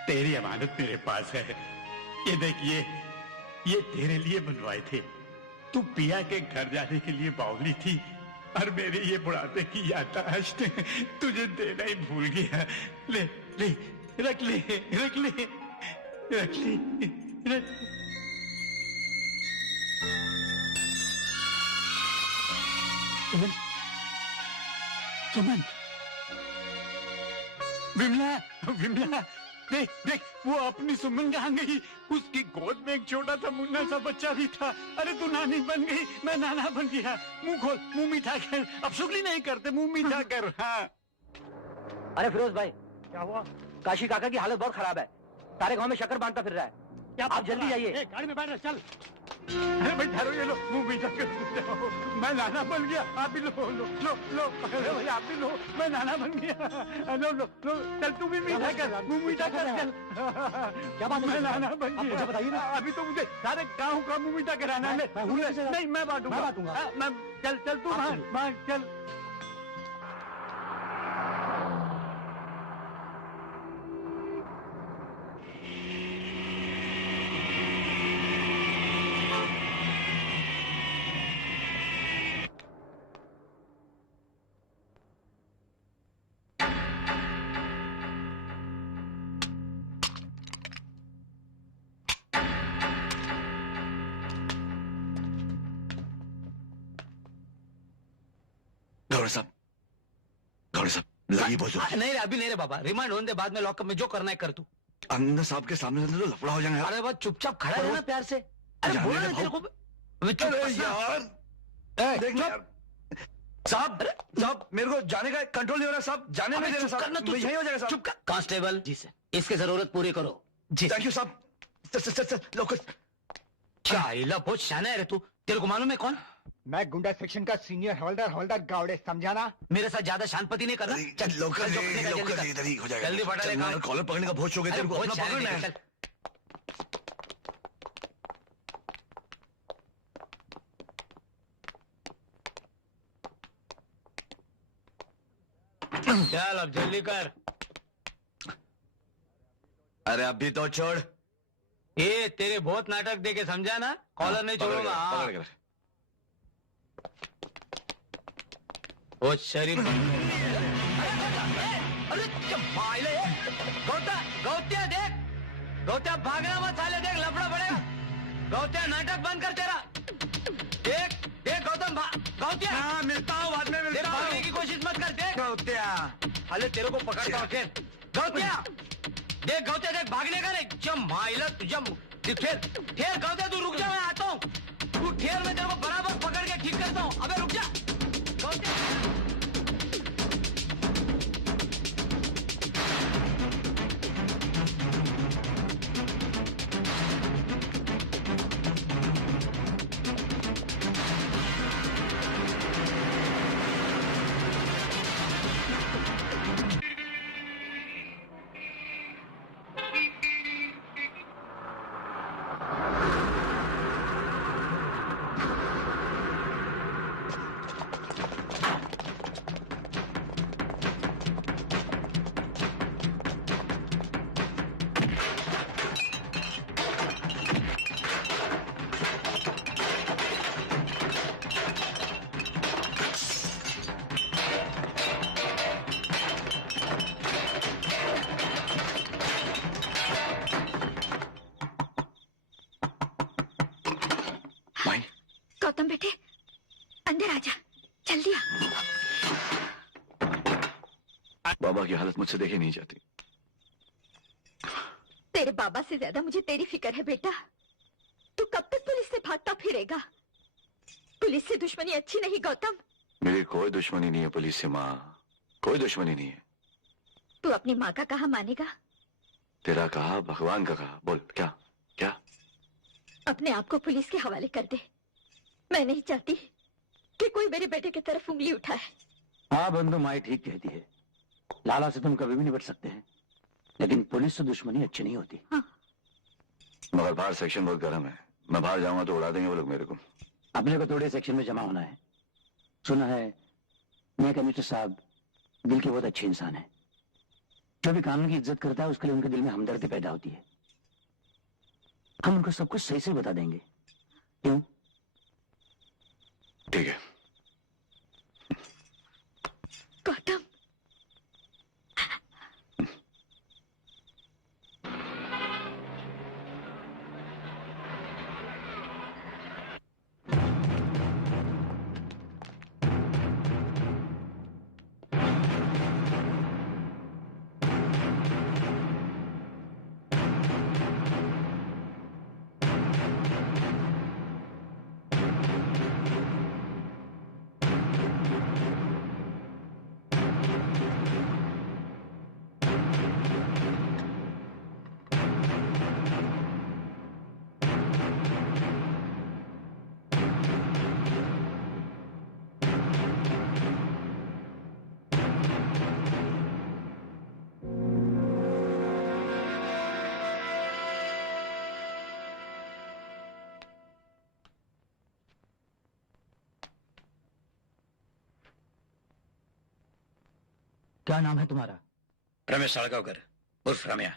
तेरी अमानत मेरे पास है। ये देखिए, ये तेरे लिए बनवाए थे। तू पिया के घर जाने के लिए बावली थी और मेरे ये बुढ़ापे की याददाश्त तुझे देना ही भूल गया। ले ले, रख ले, रख ले, रख ले, रख। सुमन, सुमन, विमला, विमला, देख देख, वो अपनी सुमन कहाँ गई? उसकी गोद में एक छोटा सा मुन्ना सा बच्चा भी था। अरे तू नानी बन गई, मैं नाना बन गया। मुंह खोल, मुंह मीठा कर। अब शुक्ली नहीं करते, मुंह मीठा कर। हाँ। अरे फिरोज भाई, क्या हुआ? काशी काका की हालत बहुत खराब है, सारे गांव में शक्कर बांटता फिर रहा है। क्या आप जल्दी जाइए। गाड़ी में बैठ, चल। अरे भाई ठहरो, ये लो, मुंह मीठा कर जाओ। मैं नाना बन गया, आप भी लो, लो, लो, लो। अरे भाई आप भी लो, मैं नाना बन गया। लो, लो, लो, चल तू भी मीठा कर, मुंह मीठा कर, चल। क्या बात है? मैं नाना बन गया। मुझे बताइए ना। अभी तो मुझे सारे गाँव का मुंह मीठा कराना है। नहीं, मैं बांटूंगा। मैं चल, चल तू बाहर, चल। गौरी साहब, लगी बहुत जोर। नहीं रे, अभी नहीं रे बाबा, रिमांड होने दे, बाद में लॉकअप में जो करना है कर तू। अंदर साहब के सामने तो लफड़ा हो जाएगा। अरे बस चुपचाप खड़ा रहना प्यार से। अरे बोला ना तेरे को। अबे चुप अरे बस ना। यार, देख ना यार। साहब, साहब मेरे को जाने का कंट्रोल नहीं हो रहा साहब, जाने नहीं दे रहे साहब। यही हो जाएगा साहब। चुप कर। कांस्टेबल जी सर, इसकी जरूरत पूरी करो। जी थैंक यू साहब। चल चल चल, लोकल। चाइला बहुत शाना है रे तू। तेरे को मालूम है कौन? मैं गुंडा सेक्शन का सीनियर हवलदार गावड़े, समझाना? मेरे साथ ज्यादा शांतपति नहीं करना। चल लोकल, लोकल इधर ही हो जाएगा। जल्दी फटा ले। कॉलर पकड़ने का बहुत शौक है तेरे को, अपना पकड़ना है। चल अब जल्दी कर। अरे अभी तो छोड़। ये तेरे बहुत नाटक देके समझा ना, कॉलर नहीं छोड़ूंगा। वो शरीफ। अरे गौत्या देख, गौत्या भागना मत साले, देख लफड़ा पड़ेगा। गौत्या नाटक बंद कर तेरा। देख देख गौतम, गौत्या। हाँ मिलता हूँ, बाद में मिलता हूँ। भागने की कोशिश मत कर। देख गौत्या, अरे तेरे को पकड़ता हूँ फिर। गौत्या देख, गौत्या देख, भागने का नहीं। जब माइला तुझे ठेर ठेर, गौत्या तू रुक जा, मैं आता हूँ। तू ठेर, मैं तेरे को बराबर पकड़ के ठीक करता हूँ। अबे रुक जा गौत्या। गौतम बेटे, अंदर आजा, जल्दी आ। बाबा की हालत मुझसे देखी नहीं जाती। तेरे बाबा से ज्यादा मुझे तेरी फिक्र है बेटा। तू कब तक पुलिस से भागता फिरेगा? पुलिस से दुश्मनी अच्छी नहीं गौतम। मेरी कोई दुश्मनी नहीं है पुलिस से माँ, कोई दुश्मनी नहीं है। तू अपनी माँ का कहा मानेगा? तेरा कहा, भगवान का कहा, बोल क्या क्या? अपने आप को पुलिस के हवाले कर दे। मैं नहीं चाहती कि कोई मेरे बेटे की तरफ उंगली उठाए। हाँ बंधु, माई ठीक कहती है। लाला से तुम कभी भी नहीं बच सकते हैं, लेकिन पुलिस से दुश्मनी अच्छी नहीं होती। हाँ। मगर बाहर सेक्शन बहुत गर्म है, मैं बाहर जाऊंगा तो उड़ा देंगे वो लोग मेरे को। अपने को थोड़े सेक्शन में जमा होना है। सुना है मैं कमिश्नर साहब दिल के बहुत अच्छे इंसान है। जो भी कानून की इज्जत करता है उसके लिए उनके दिल में हमदर्दी पैदा होती है। हम उनको सब कुछ सही से बता देंगे। क्यों? ठीक है। गौतम, क्या नाम है तुम्हारा? रमेश साळगावकर उर्फ रम्या।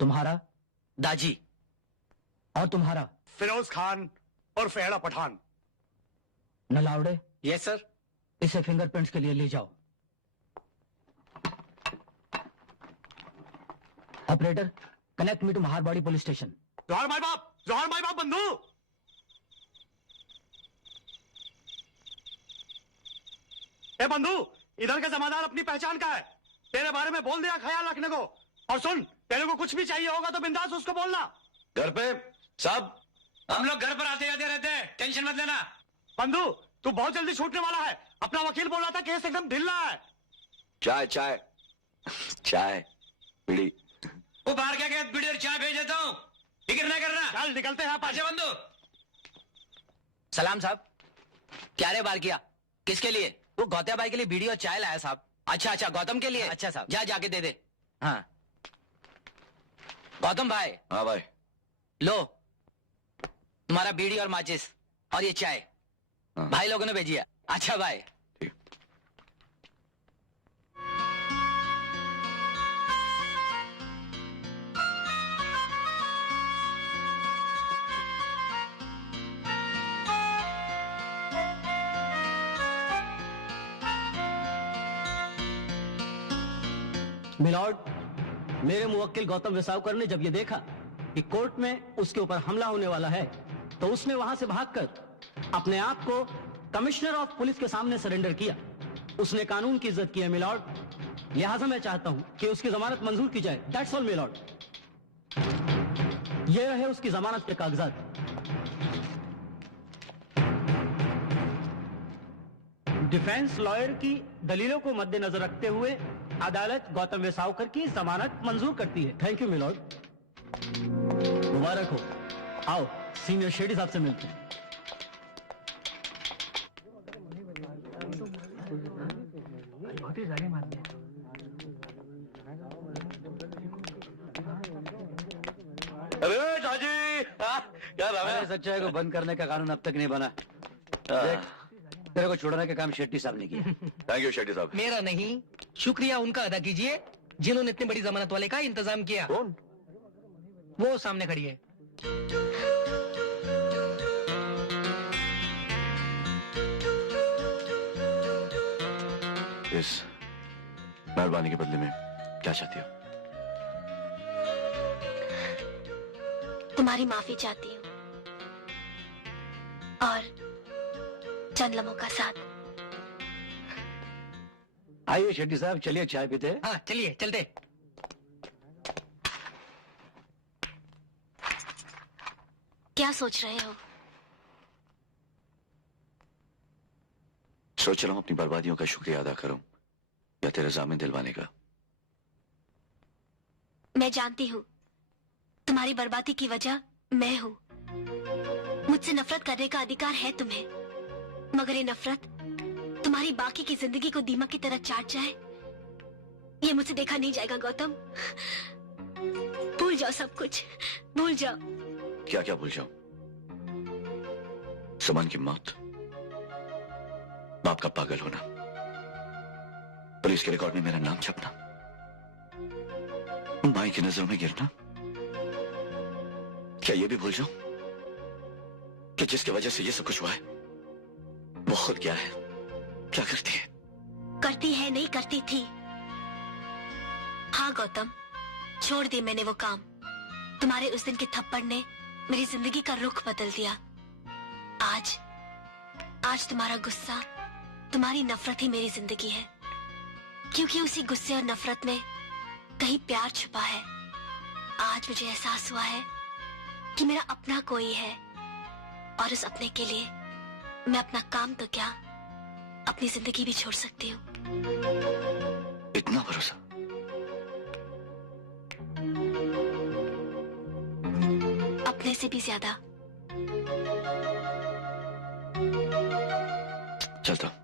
तुम्हारा? दाजी। और तुम्हारा? फिरोज खान और फेड़ा पठान। नलावड़े? Yes sir. इसे फिंगरप्रिंट्स के लिए ले जाओ। ऑपरेटर, कनेक्ट मी टू महारबाड़ी पुलिस स्टेशन। जोहर माई बाप बंधु। ए बंधु, इधर का जमादार अपनी पहचान का है। तेरे बारे में बोल दिया ख्याल रखने को। और सुन, तेरे को कुछ भी चाहिए होगा तो बिंदास उसको बोलना। घर पे साहब? हम लोग घर पर आते जाते रहते हैं, टेंशन मत लेना। बंधु, तू बहुत जल्दी छूटने वाला है। अपना वकील बोल रहा था केस एकदम ढिल रहा है। चाय चाय चाय बीड़ी। वो बाहर क्या कहते, बीड़ी और चाय भेज देता हूँ, फिक्र ना करना। चल निकलते हैं। अच्छा बंधु। सलाम साहब। क्या रे बार किया? किसके लिए? वो गौतिया भाई के लिए बीड़ी और चाय लाया साहब। अच्छा अच्छा, गौतम के लिए? अच्छा साहब, जा जाके दे दे। हाँ गौतम भाई। हाँ भाई। लो तुम्हारा बीड़ी और माचिस और ये चाय। हाँ। भाई लोगों ने भेजी है। अच्छा भाई। मिलॉर्ड, मेरे मुवक्किल गौतम वेसावकर ने जब ये देखा कि कोर्ट में उसके ऊपर हमला होने वाला है तो उसने वहां से भागकर अपने आप को कमिश्नर ऑफ पुलिस के सामने सरेंडर किया। उसने कानून की इज्जत की है मिलॉर्ड, लिहाजा मैं चाहता हूं कि उसकी जमानत मंजूर की जाए। That's all milord. ये रहे उसकी जमानत के कागजात। डिफेंस लॉयर की दलीलों को मद्देनजर रखते हुए अदालत गौतम वेसावकर की जमानत मंजूर करती है। Thank you milord. मुबारक हो। आओ सीनियर शेडी साहब से मिलते हैं। अरे दादी, क्या नाम है? सच्चाई को बंद करने का कानून अब तक नहीं बना। देख, तेरे को छोड़ने का काम शेट्टी साहब ने किया। थैंक यू शेट्टी साहब। मेरा नहीं, शुक्रिया उनका अदा कीजिए जिन्होंने इतनी बड़ी जमानत वाले का इंतजाम किया। कौन? वो सामने खड़ी है। इस मेहरबानी के बदले में क्या चाहती हो? तुम्हारी माफी चाहती हूँ। और चंद लम्हों का साथ। आइए शेट्टी साहब, चलिए चाय पीते हैं। हाँ चलिए चलते। क्या सोच रहे हो? सोच रहा हूं अपनी बर्बादियों का शुक्रिया अदा करूं या तेरे जामिन दिलवाने का। मैं जानती हूँ तुम्हारी बर्बादी की वजह मैं हूँ। मुझसे नफरत करने का अधिकार है तुम्हें, मगर ये नफरत तुम्हारी बाकी की जिंदगी को दीमक की तरह चाट जाए, ये मुझसे देखा नहीं जाएगा गौतम। भूल जाओ सब कुछ, भूल जाओ। क्या क्या भूल जाऊं? सुमन की मौत, बाप का पागल होना, पुलिस के रिकॉर्ड में मेरा नाम छपना, माई की नजरों में गिरना। क्या ये भी भूल जाऊं कि जिसकी वजह से ये सब कुछ हुआ है वो खुद क्या है, क्या करती है? करती है नहीं करती थी। हाँ गौतम, छोड़ दी मैंने वो काम। तुम्हारे उस दिन के थप्पड़ ने मेरी जिंदगी का रुख बदल दिया। आज तुम्हारा गुस्सा, तुम्हारी नफरत ही मेरी जिंदगी है, क्योंकि उसी गुस्से और नफरत में कहीं प्यार छुपा है। आज मुझे एहसास हुआ है कि मेरा अपना कोई है, और उस अपने के लिए मैं अपना काम तो क्या, अपनी जिंदगी भी छोड़ सकती हूँ। इतना भरोसा? अपने से भी ज्यादा। चलता हूं।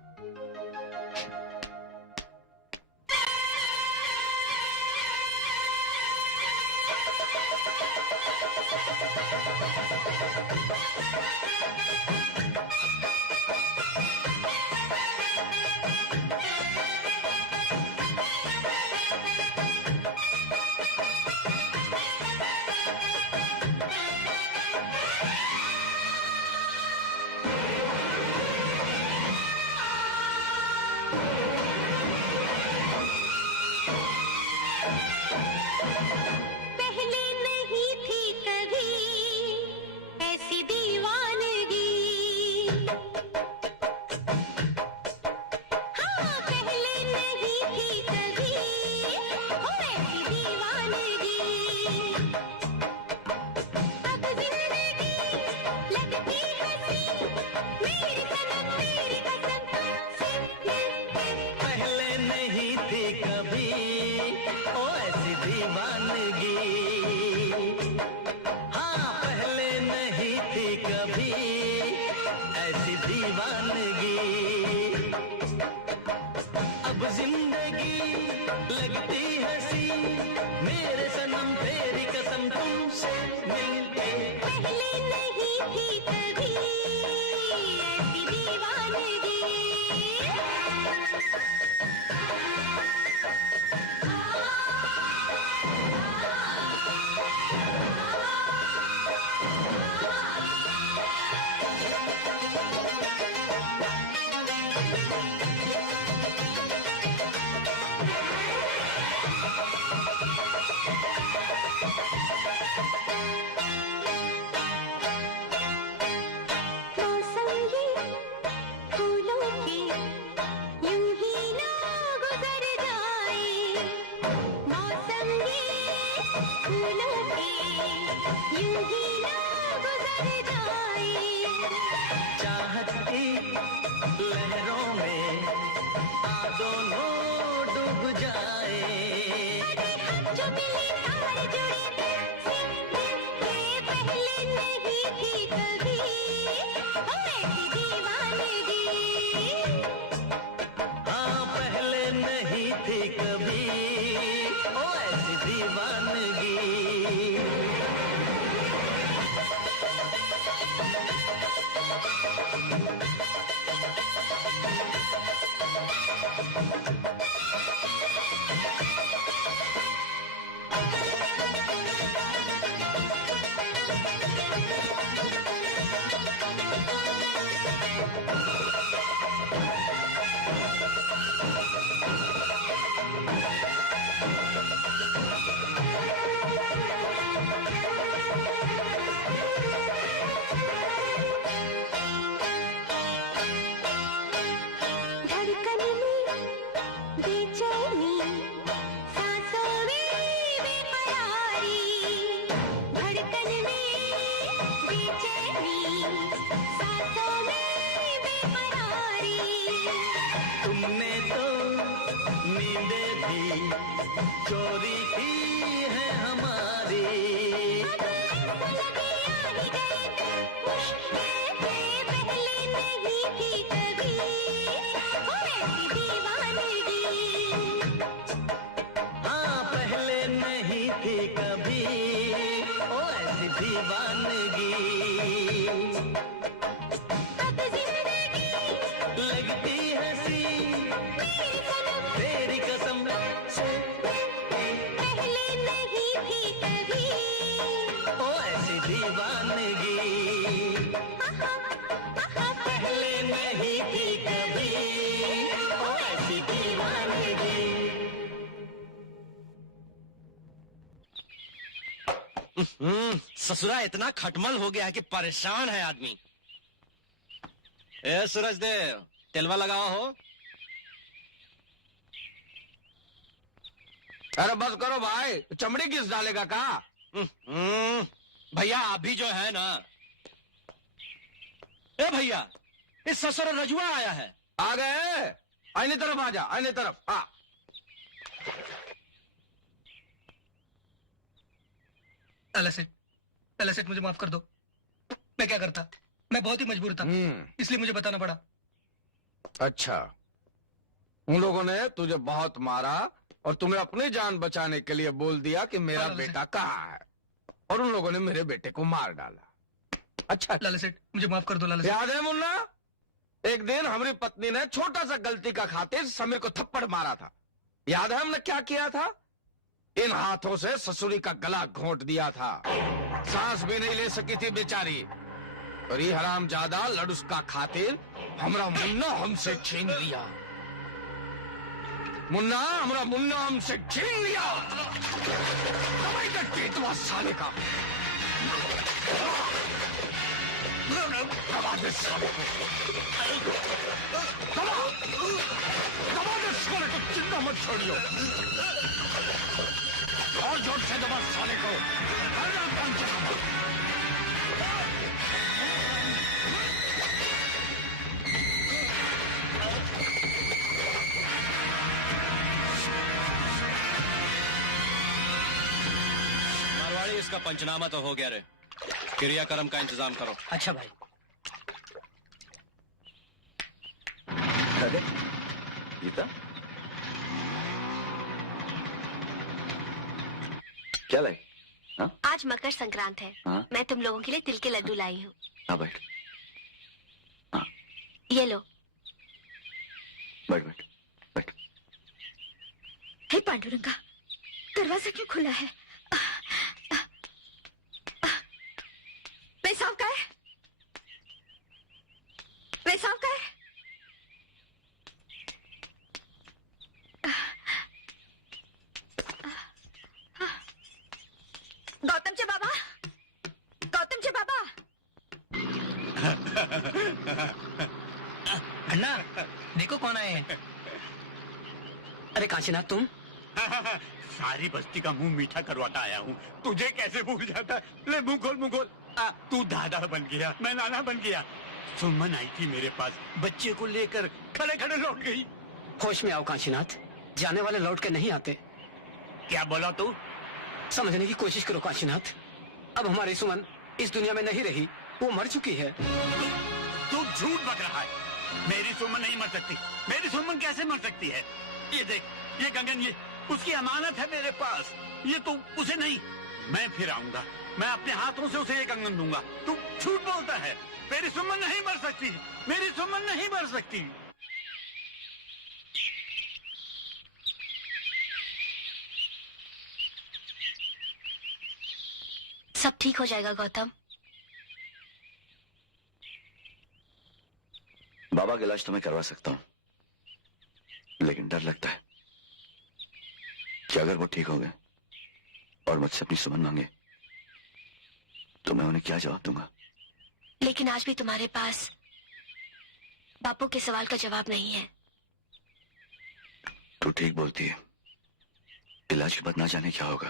बेचैनी सांसों में बेकरारी, धड़कन में बेचैनी सांसों में बेकरारी। तुमने तो नींदे भी चोरी की है हमारी। हाँ पहले नहीं थी कभी ओ ऐसी दीवानगी। अब जिंदगी लगती हंसी तेरी कसम से पहले नहीं थी कभी। ओ ऐसी दीवानगी। पहले नहीं थी कभी ओ ऐसी दीवानगी। ससुरा इतना खटमल हो गया है कि परेशान है आदमी। ए सूरज देव, तेलवा लगाओ हो। अरे बस करो भाई, चमड़ी किस डालेगा का? भैया आप भी जो है ना। ए भैया, इस ससुर रजुआ आया है। आ गए? आईने तरफ आ जा, आईने तरफ आ। लाला सेठ मुझे माफ कर दो। मैं क्या करता, मैं बहुत ही मजबूर था, इसलिए मुझे बताना पड़ा। अच्छा, उन लोगों ने तुझे बहुत मारा और तुम्हें अपनी जान बचाने के लिए बोल दिया कि मेरा बेटा कहाँ है, और उन लोगों ने मेरे बेटे को मार डाला। अच्छा लाला सेठ मुझे माफ कर दो। लाला सेठ याद है मुन्ना, एक दिन हमारी पत्नी ने छोटा सा गलती का खातिर समीर को थप्पड़ मारा था। याद है हमने क्या किया था? इन हाथों से ससुरी का गला घोंट दिया था। सांस भी नहीं ले सकी थी बेचारी। और ये हरामजादा लड़ुस का खातिर हमरा मुन्ना हमसे छीन लिया। मुन्ना, हमरा मुन्ना हमसे छीन लिया। दवाई का टेटवा साले का। दबा दे साले को। दबा दे साले को, चिंता मत छोड़ियो। और जोर से दबा साले को। अरे पंच दबा। मारवाड़ी, इसका पंचनामा तो हो गया रे। क्रियाक्रम का इंतजाम करो। अच्छा भाई। अरे गीता, क्या लाई? हाँ? आज मकर संक्रांत है। हाँ? मैं तुम लोगों के लिए तिल के लड्डू लाई हूँ। हाँ बैठ, ये लो। बैठ बैठ बैठ। हे पांडुरंगा, दरवाजा क्यों खुला है? पेशाब का है? पेशाब का है? गौतम चे बाबा, गौतम चे बाबा। अन्ना देखो कौन आए हैं। अरे काशीनाथ तुम? सारी बस्ती का मुंह मीठा करवाता आया हूँ। तुझे कैसे भूल जाता? ले मुंह खोल, मुंह खोल। तू दादा बन गया, मैं नाना बन गया। सुमन आई थी मेरे पास, बच्चे को लेकर खड़े खड़े लौट गई। होश में आओ काशीनाथ, जाने वाले लौट के नहीं आते। क्या बोला तू? समझने की कोशिश करो काशीनाथ। अब हमारी सुमन इस दुनिया में नहीं रही, वो मर चुकी है। तू झूठ बक रहा है। मेरी सुमन नहीं मर सकती। मेरी सुमन कैसे मर सकती है? ये देख, ये कंगन, ये उसकी अमानत है मेरे पास। ये तो उसे नहीं, मैं फिर आऊंगा, मैं अपने हाथों से उसे ये कंगन दूंगा। तू झूठ बोलता है। मेरी सुमन नहीं मर सकती। मेरी सुमन नहीं मर सकती। सब ठीक हो जाएगा गौतम। बाबा का इलाज तो मैं करवा सकता हूँ, लेकिन डर लगता है कि अगर वो ठीक हो गए और मुझसे अपनी सुमन मांगे तो मैं उन्हें क्या जवाब दूंगा? लेकिन आज भी तुम्हारे पास बापू के सवाल का जवाब नहीं है। तू ठीक बोलती है, इलाज के बाद ना जाने क्या होगा,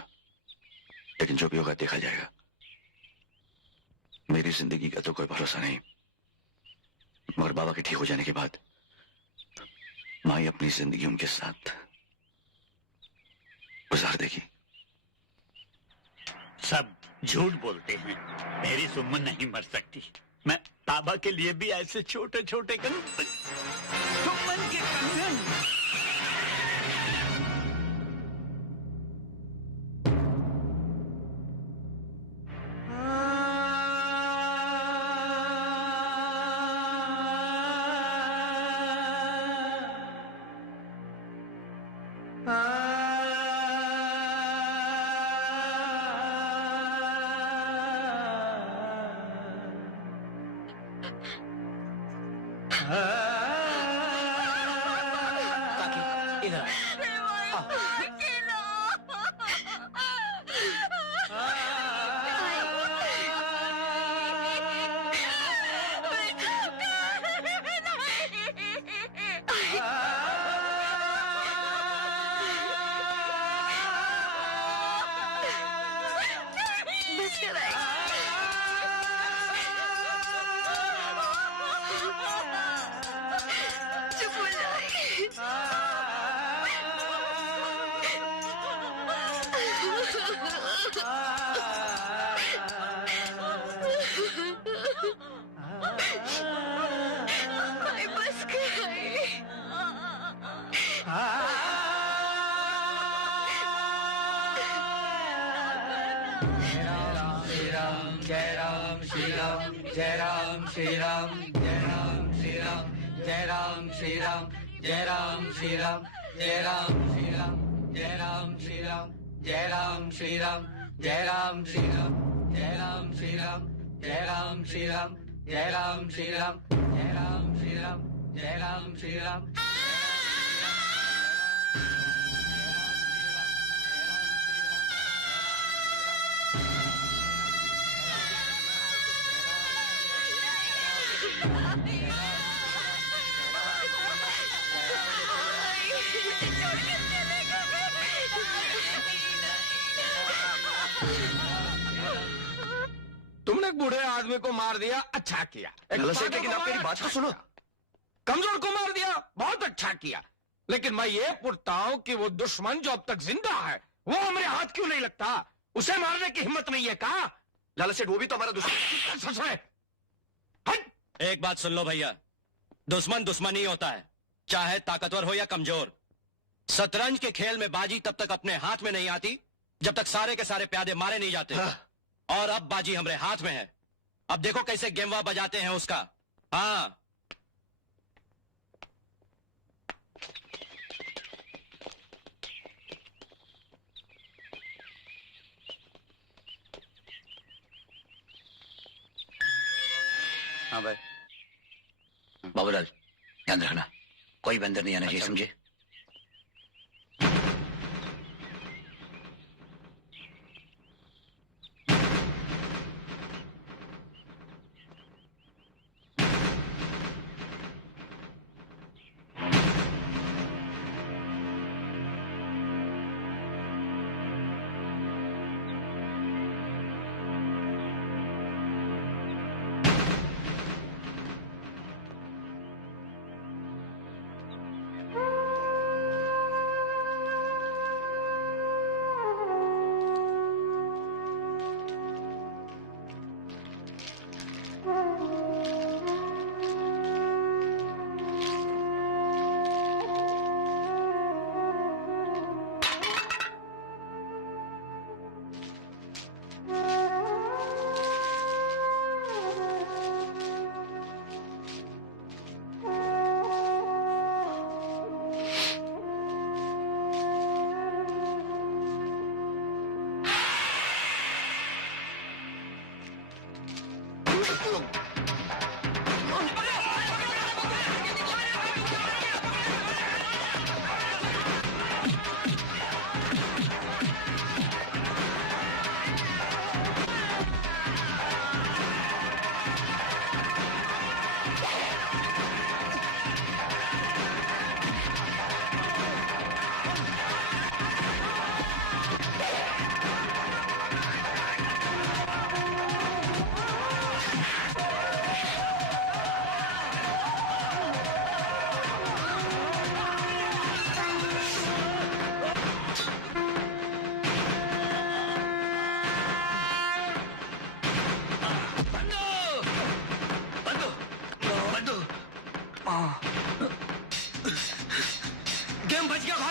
लेकिन जो भी होगा देखा जाएगा। मेरी जिंदगी का तो कोई भरोसा नहीं, मगर बाबा के ठीक हो जाने के बाद माई अपनी जिंदगी उनके साथ गुजार देगी। सब झूठ बोलते हैं, मेरी सुमन नहीं मर सकती। मैं बाबा के लिए भी ऐसे छोटे छोटे करूं। सुमन के कंगन। तुमने एक बूढ़े आदमी को मार दिया, अच्छा किया। लेकिन आप मेरी बात तो सुनो। कमजोर को मार दिया, बहुत अच्छा किया। लेकिन मैं ये पूछता हूं कि वो दुश्मन जो अब तक जिंदा है, वो हमारे हाथ क्यों नहीं लगता? उसे मारने की हिम्मत नहीं है का? लाला सेठ वो भी तो हमारा दुश्मन। सच है। एक बात सुन लो भैया, दुश्मन दुश्मन ही होता है, चाहे ताकतवर हो या कमजोर। शतरंज के खेल में बाजी तब तक अपने हाथ में नहीं आती जब तक सारे के सारे प्यादे मारे नहीं जाते। और अब बाजी हमारे हाथ में है, अब देखो कैसे गेमवा बजाते हैं उसका। हाँ, हाँ भाई। बाबूलाल ध्यान रखना, कोई बंदर नहीं आना चाहिए, समझे?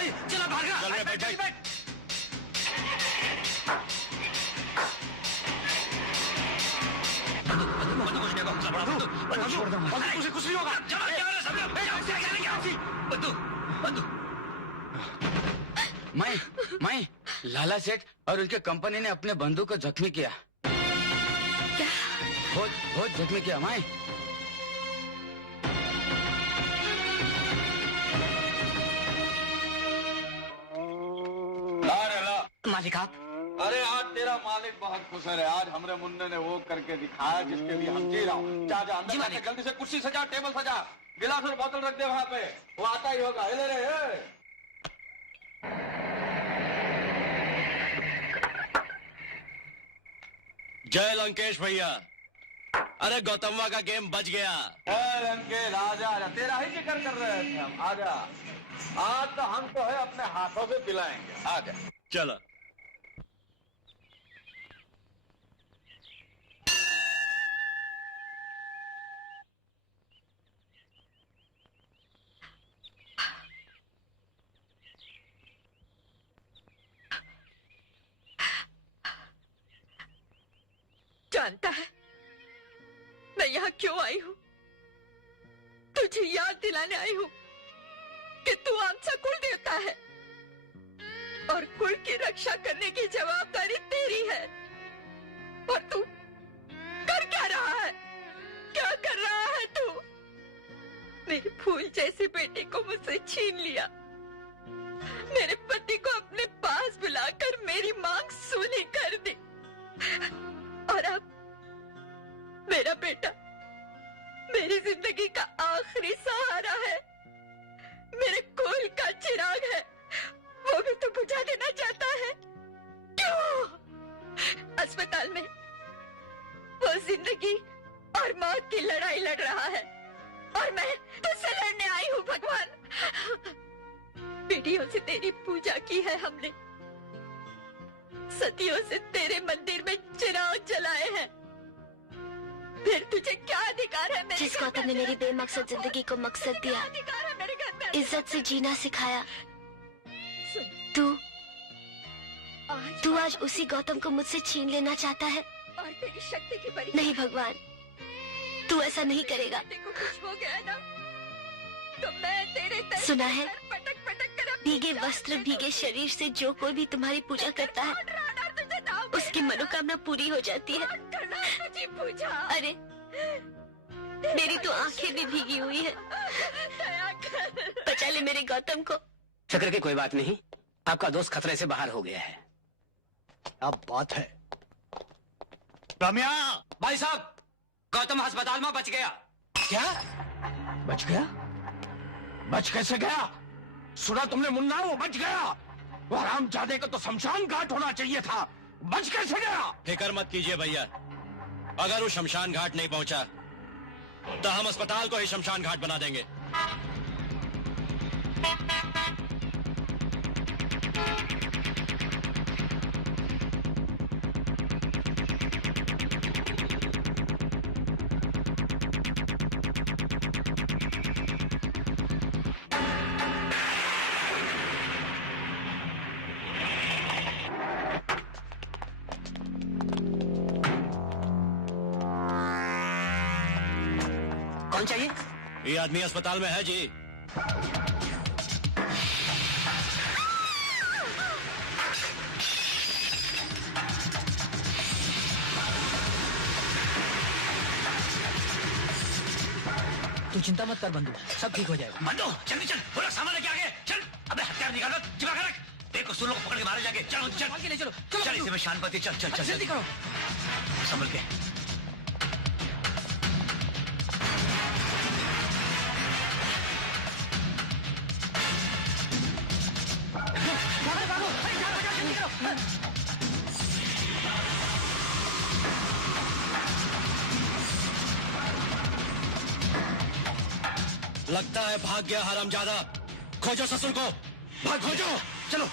भाई चलो भागा। चल रे, बैठ, बैठ। तुझे कुछ नहीं होगा। मैं लाला सेठ और उनके कंपनी ने अपने बंधु को जख्मी किया। क्या? बहुत जख्मी किया मैं। मालिक आप। अरे आज तेरा मालिक बहुत खुश है। आज हमरे मुन्ने ने वो करके दिखाया जिसके लिए हम जी रहा हूँ। जा जा अंदर जाके जल्दी से कुर्सी सजा, टेबल सजा, गिलास और बोतल रख दे वहाँ पे। वो आता ही होगा। ले रे। जय लंकेश भैया। अरे गौतमवा का गेम बच गया। लंकेश आजा आजा, तेरा ही जिक्र कर रहे थे हम। आजा, आज तो हम तो है अपने हाथों से पिलाएंगे। आजा चलो। जानता है मैं यहाँ क्यों आई हूँ? तुझे याद दिलाने आई हूँ कि तू आमचा कुल देवता है और कुल की रक्षा करने की जवाबदारी तेरी है। और तू कर क्या रहा है? क्या कर रहा है तू? मेरे फूल जैसे बेटे को मुझसे छीन लिया। मेरे पति को अपने पास बुलाकर मेरी मांग सूनी कर दी। और अब मेरा बेटा मेरी जिंदगी का आखिरी सहारा है, मेरे कुल का चिराग है, वो भी तो बुझा देना चाहता है। क्यों? अस्पताल में वो जिंदगी और मौत की लड़ाई लड़ रहा है और मैं तुझसे लड़ने आई हूँ। भगवान, पीढ़ियों से तेरी पूजा की है हमने, सदियों से तेरे मंदिर में चिराग जलाए हैं, फिर तुझे क्या अधिकार है मेरे? जिस गौतम ने मेरी बेमकसद जिंदगी को मकसद दिया, इज्जत से जीना सिखाया, तू आज उसी गौतम को मुझसे छीन लेना चाहता है। और तेरी शक्ति की परीक्षा। नहीं भगवान, तू ऐसा नहीं करेगा। कुछ हो गया ना तो मैं तेरे सुना है भीगे वस्त्र भीगे शरीर से जो कोई भी तुम्हारी पूजा करता है उसकी मनोकामना पूरी हो जाती है। अरे मेरी तो आंखें भी भीगी हुई है। बचा ले मेरे गौतम को। फिक्र की कोई बात नहीं, आपका दोस्त खतरे से बाहर हो गया है। अब बात है रम्या। भाई साहब, गौतम अस्पताल में बच गया। क्या बच गया? बच कैसे गया? सुना तुमने मुन्ना? वो बच गया। वो हरामजादे को तो शमशान घाट होना चाहिए था। बच कैसे गया? फिक्र मत कीजिए भैया, अगर वो शमशान घाट नहीं पहुंचा तो हम अस्पताल को ही शमशान घाट बना देंगे। कौन चाहिए? ये आदमी अस्पताल में है जी। तू चिंता मत कर बंधु, सब ठीक हो जाएगा। बंधु जल्दी चल, बोलो सामान लेके आगे चल। अबे हथियार निकालो, चिपका कर रख। देखो सुन लोग पकड़ के मारे जाके। चलो चल ले चलो, चल इसे में शांति। चल चल चल जल्दी करो, संभल के। लगता है भाग गया हरामजादा। खोजो ससुर को, भाग खोजो। चलो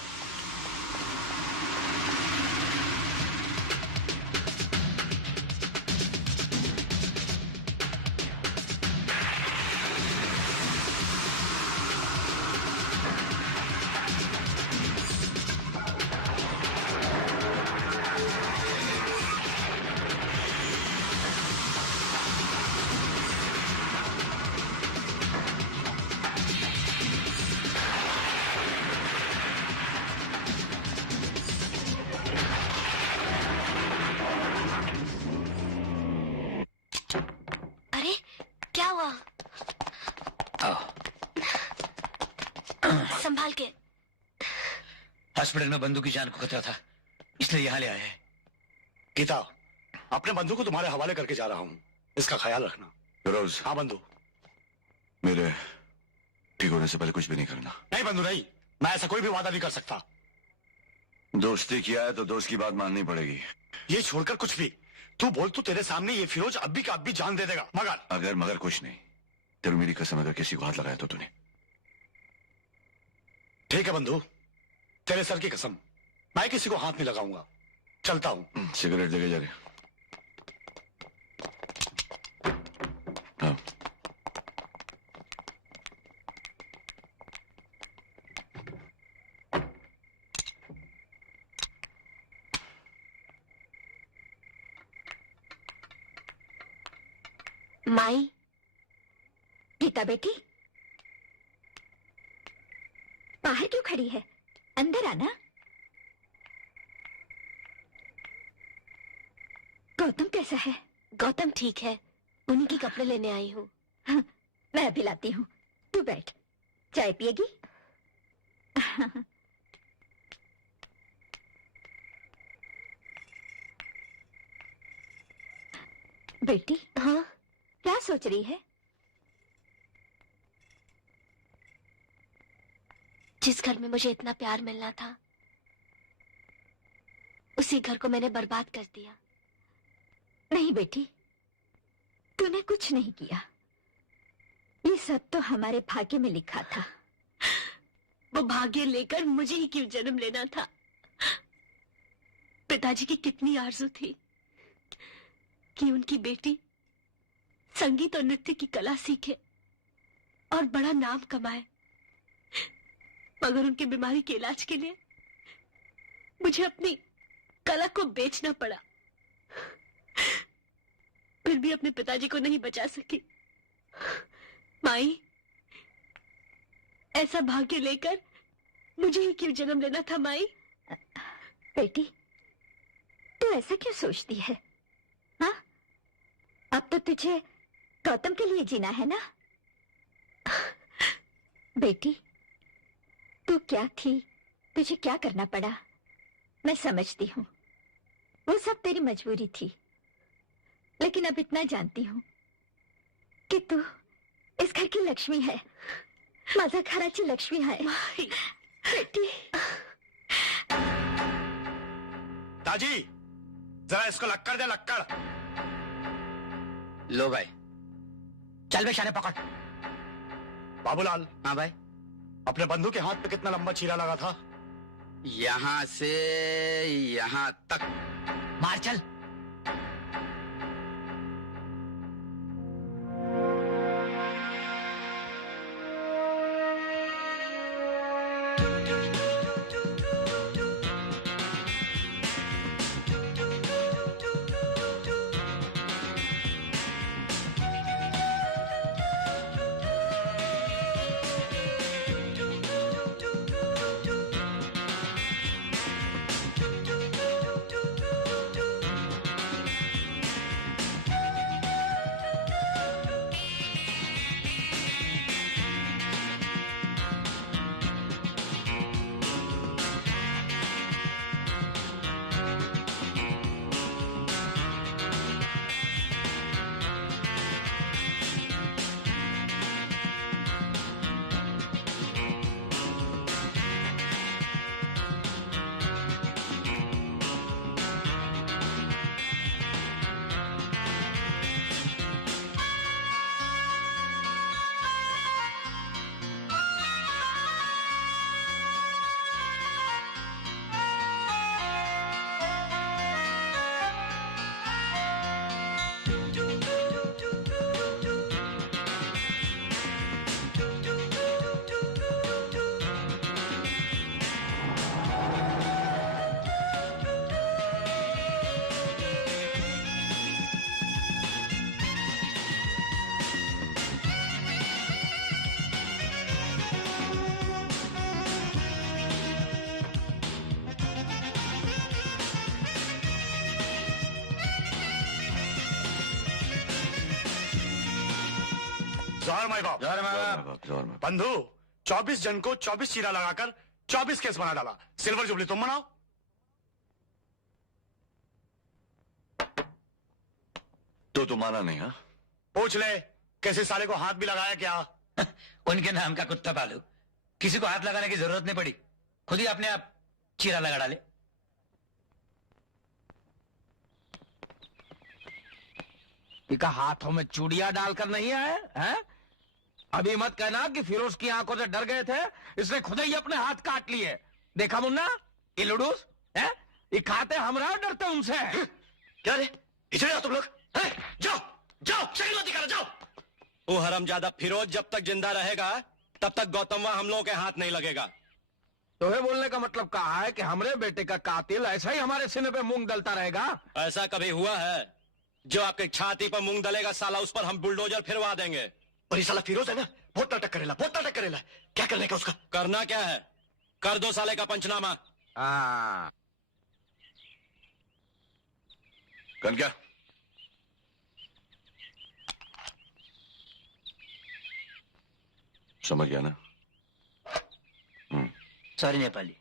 हॉस्पिटल में बंधु की जान को खतरा था, इसलिए यहाँ ले आए हैं। गीता, अपने बंधु को तुम्हारे हवाले करके जा रहा हूँ, इसका ख्याल रखना। फिरोज। हाँ बंधु। मेरे ठीक होने से पहले कुछ भी नहीं करना। नहीं बंधु नहीं, मैं ऐसा कोई भी वादा नहीं कर सकता। दोस्ती किया है तो दोस्त की बात माननी पड़ेगी। ये छोड़कर कुछ भी तू बोल, तू तेरे सामने ये फिरोज अभी का अभी जान दे देगा। मगर कुछ नहीं, तेरे मेरी कसम अगर किसी को हाथ लगाया तो तूने। ठीक है बंधु, तेरे सर की कसम, मैं किसी को हाथ नहीं लगाऊंगा। चलता हूं। सिगरेट देके जा रहे। हाँ। माई, गीता बेटी, बाहर क्यों खड़ी है? अंदर आना। गौतम कैसा है? गौतम ठीक है, उन्हीं के कपड़े लेने आई हूँ। हाँ, मैं अभी लाती हूँ, तू बैठ। चाय पिएगी? बेटी। हाँ, क्या सोच रही है? जिस घर में मुझे इतना प्यार मिलना था, उसी घर को मैंने बर्बाद कर दिया। नहीं बेटी, तूने कुछ नहीं किया, ये सब तो हमारे भाग्य में लिखा था। वो भाग्य लेकर मुझे ही क्यों जन्म लेना था? पिताजी की कितनी आरज़ू थी कि उनकी बेटी संगीत और नृत्य की कला सीखे और बड़ा नाम कमाए, मगर उनकी बीमारी के इलाज के लिए मुझे अपनी कला को बेचना पड़ा। फिर भी अपने पिताजी को नहीं बचा सकी। माई, ऐसा भाग्य लेकर मुझे ही क्यों जन्म लेना था? माई बेटी, तू ऐसा क्यों सोचती है? हाँ, अब तो तुझे गौतम के लिए जीना है ना? बेटी, तू क्या थी, तुझे क्या करना पड़ा, मैं समझती हूँ। वो सब तेरी मजबूरी थी, लेकिन अब इतना जानती हूँ कि तू इस घर की लक्ष्मी है, माझा घराची लक्ष्मी है। बेटी। ताजी, जरा इसको लक्कड़ दे, लक्कड़। लो भाई, चल बे शाने पकड़। बाबूलाल। हाँ भाई। अपने बंधु के हाथ पे कितना लंबा चीरा लगा था? यहाँ से यहाँ तक। मार चल। जोहर माई बाप। जोहर माई बाप। बंधु, 24 जन को 24 चीरा लगाकर 24 केस बना डाला। सिल्वर जुबली तुम मनाओ। तो तुम माना नहीं? हाँ, पूछ ले किसी साले को हाथ भी लगाया क्या? उनके नाम का कुत्ता पालू, किसी को हाथ लगाने की जरूरत नहीं पड़ी, खुद ही अपने आप चीरा लगा डाले। इका हाथों में चूड़ियां डालकर नहीं आए हैं? अभी मत कहना कि फिरोज की आंखों से डर गए थे, इसने खुद ही अपने हाथ काट लिए। देखा मुन्ना, ये लुडूस है, ये खाते हमरा डरते उनसे। क्या रे इधर आओ तुम लोग, जाओ जाओ शक्ल मत दिखाना, जाओ। वो हरामजादा फिरोज जब तक जिंदा रहेगा तब तक गौतमवा हम लोगों के हाथ नहीं लगेगा। तो ये बोलने का मतलब कहा है कि हमारे बेटे का कातिल ऐसा ही हमारे सीने पे मूंग डलता रहेगा? ऐसा कभी हुआ है? जो आपके छाती पर मूंग डलेगा साला उस पर हम बुलडोजर फिरवा देंगे। और ये साला फिरोज है ना, बहुत नाटक करेला, बहुत नाटक करेला। क्या करने का उसका? करना क्या है, कर दो साले का पंचनामा। कन क्या? समझ गया ना? सॉरी नेपाली,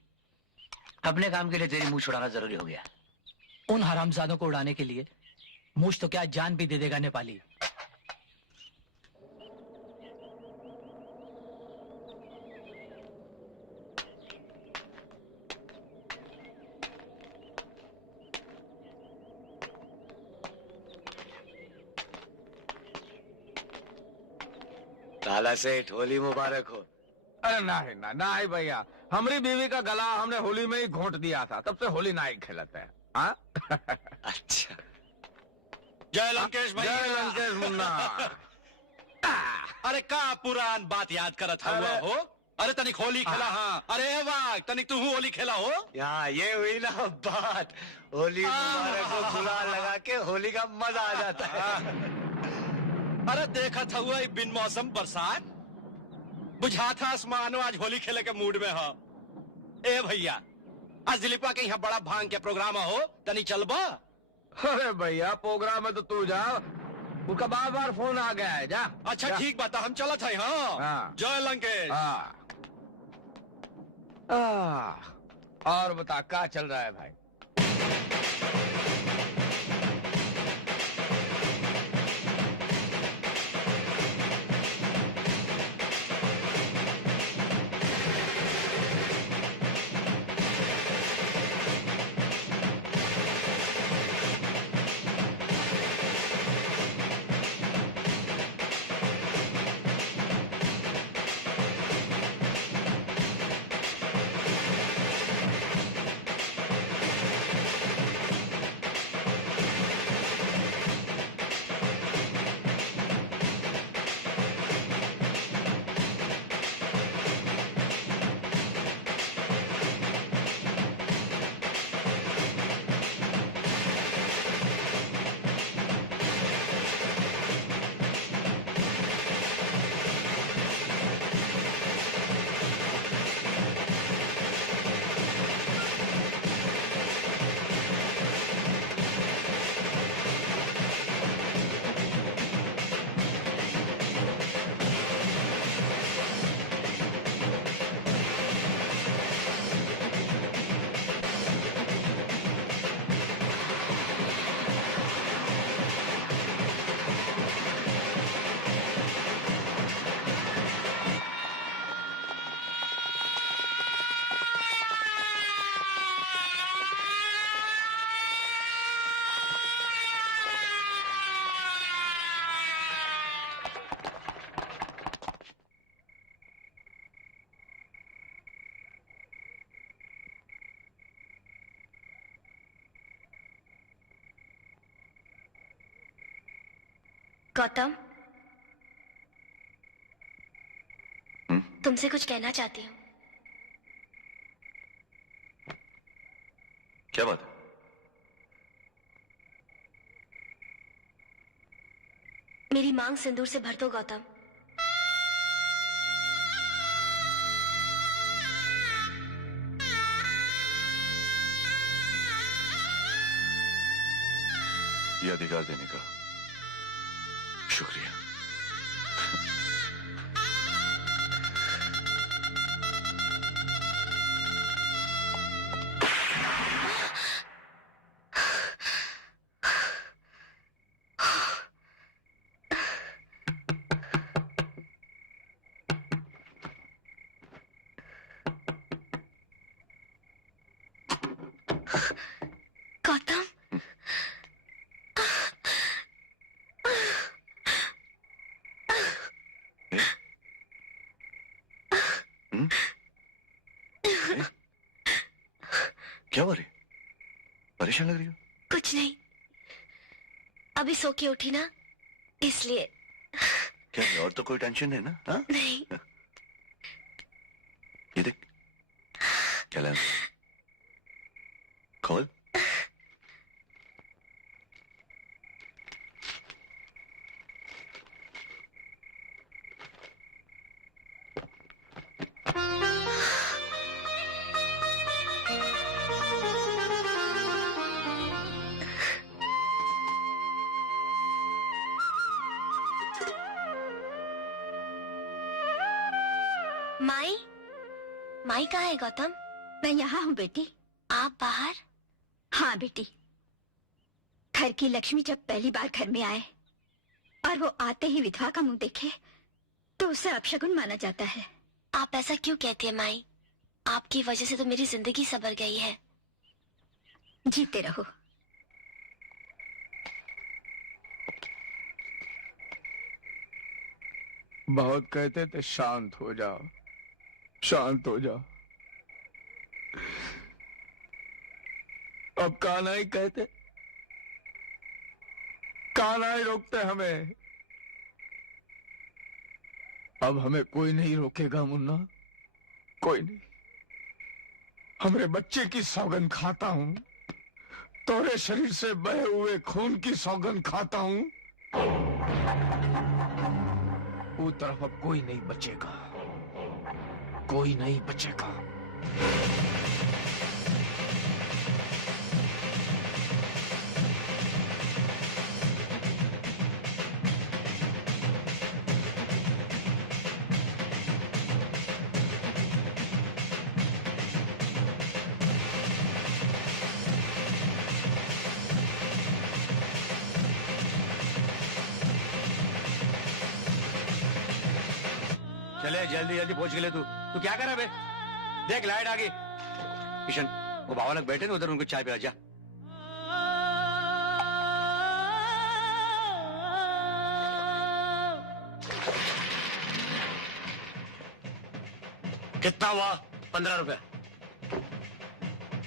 अपने काम के लिए तेरी मुंह छुड़ाना जरूरी हो गया। उन हरामजादों को उड़ाने के लिए मुझ तो क्या जान भी दे देगा नेपाली। लाला सेठ होली मुबारक हो। अरे नहीं ना नहीं भैया, हमारी बीवी का गला हमने होली में ही घोंट दिया था, तब से होली ना ही खेलते हैं। हाँ? अच्छा, जय लंकेश भैया। जय लंकेश मुन्ना। अरे का पुरान बात याद करत हुआ हो? अरे तनिक होली खेला। हाँ, अरे वाह, तनिक तू होली खेला हो? यहाँ ये हुई ना बात, होली मुबारक हो गुलाल लगा के होली का मजा आ जाता है। अरे देखा था हुआ बिन मौसम बरसात, बुझा था आसमानो आज होली खेले के मूड में हो। ए भैया, आज दिलीपा के यहाँ बड़ा भांग के प्रोग्राम हो, तनी चलबा? अरे भैया प्रोग्राम है तो तू जा, उसका बार बार फोन आ गया है। जा। अच्छा जा। ठीक बात है, हम चलत है। हाँ, जय लंकेश। और बता क्या चल रहा है भाई? गौतम, तुमसे कुछ कहना चाहती हूँ। क्या बात है? मेरी मांग सिंदूर से भर दो गौतम। ये अधिकार देने का शुक्रिया। गौतम, क्या हो रही? परेशान लग रही हो? कुछ नहीं, अभी सो के उठी ना, इसलिए। क्या और तो कोई टेंशन है ना? हाँ? नहीं। ये देख, क्या लाया? खोल। माई, माई कहाँ है गौतम? मैं यहाँ हूँ बेटी। आप बाहर? हाँ बेटी, घर की लक्ष्मी जब पहली बार घर में आए और वो आते ही विधवा का मुंह देखे तो उसे अपशगुन माना जाता है। आप ऐसा क्यों कहती है माई? आपकी वजह से तो मेरी जिंदगी संवर गई है। जीते रहो। बहुत कहते थे शांत हो जाओ, शांत हो जाओ। अब कान्हा ही कहते, कान्हा ही रोकते हमें। अब हमें कोई नहीं रोकेगा मुन्ना, कोई नहीं। हमरे बच्चे की सौगंध खाता हूं, तोरे शरीर से बहे हुए खून की सौगंध खाता हूं। वो तरफ अब कोई नहीं बचेगा, कोई नहीं बचेगा। चले जल्दी जल्दी पहुंच गए। तू क्या कर रहा है बे? देख लाइट आ गई। किशन, वो बाबा लोग बैठे ना उधर, उनको चाय पिला जा। कितना हुआ? 15 रुपए।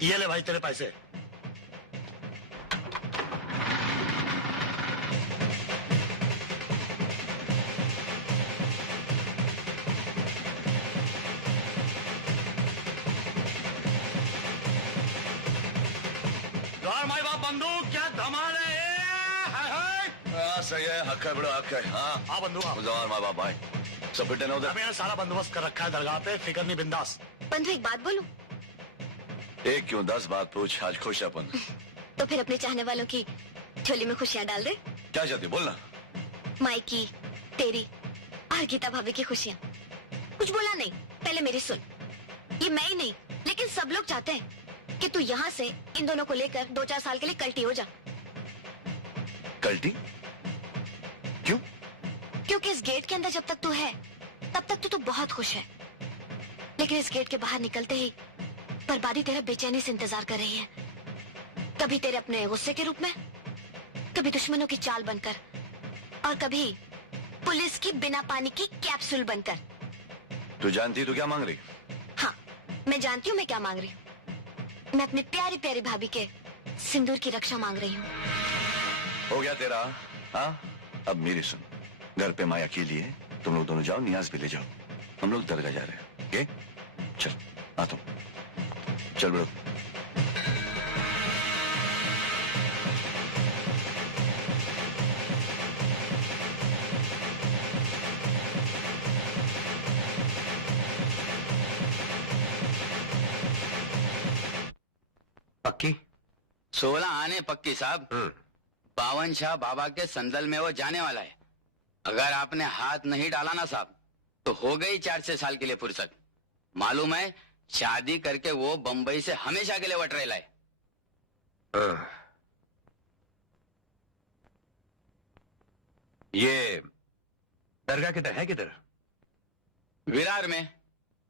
ये ले भाई तेरे पैसे। माई बाप बंदूक, क्या धमाल है? सही है, हक है बड़ा हक है। हाँ बंधु जवान माँ बाप भाई सब बेटे ना उधर। मैंने सारा बंदोबस्त कर रखा है दरगाह पे, फिक्र नहीं, बिंदास। बंधु एक बात बोलूं? एक क्यों 10 बात पूछ, आज खुश है अपन। तो फिर अपने चाहने वालों की झोली में खुशियां डाल दे। क्या चाहती बोलना? माई की, तेरी और गीता भाभी की खुशियां। कुछ बोला नहीं, पहले मेरी सुन। ये मैं ही नहीं, लेकिन सब लोग चाहते हैं कि तू यहाँ से इन दोनों को लेकर 2-4 साल के लिए कल्टी हो जा। कल्टी? क्यों? क्योंकि इस गेट के अंदर जब तक तू है तब तक तो बहुत खुश है, लेकिन इस गेट के बाहर निकलते ही बर्बादी तेरा बेचैनी से इंतजार कर रही है। कभी तेरे अपने गुस्से के रूप में, कभी दुश्मनों की चाल बनकर, और कभी पुलिस की बिना पानी की कैप्सूल बनकर। तू जानती तू क्या मांग रही? हाँ, मैं जानती हूँ मैं क्या मांग रही हूँ। मैं अपनी प्यारी प्यारी भाभी के सिंदूर की रक्षा मांग रही हूँ। हो गया तेरा? हाँ, अब मेरी सुन। घर पे माया अकेली है, तुम लोग दोनों जाओ, नियाज भी ले जाओ। हम लोग दरगाह जा रहे हैं। ओके? चल आता हूँ। चल बड़ो। पक्की? 16 आने पक्की साहब। 52 शाह बाबा के संदल में वो जाने वाला है। अगर आपने हाथ नहीं डाला ना साहब तो हो गई 4-6 साल के लिए फुर्सत। मालूम है, शादी करके वो बंबई से हमेशा के लिए वटरेला है। ये दरगाह किधर है? किधर? विरार में।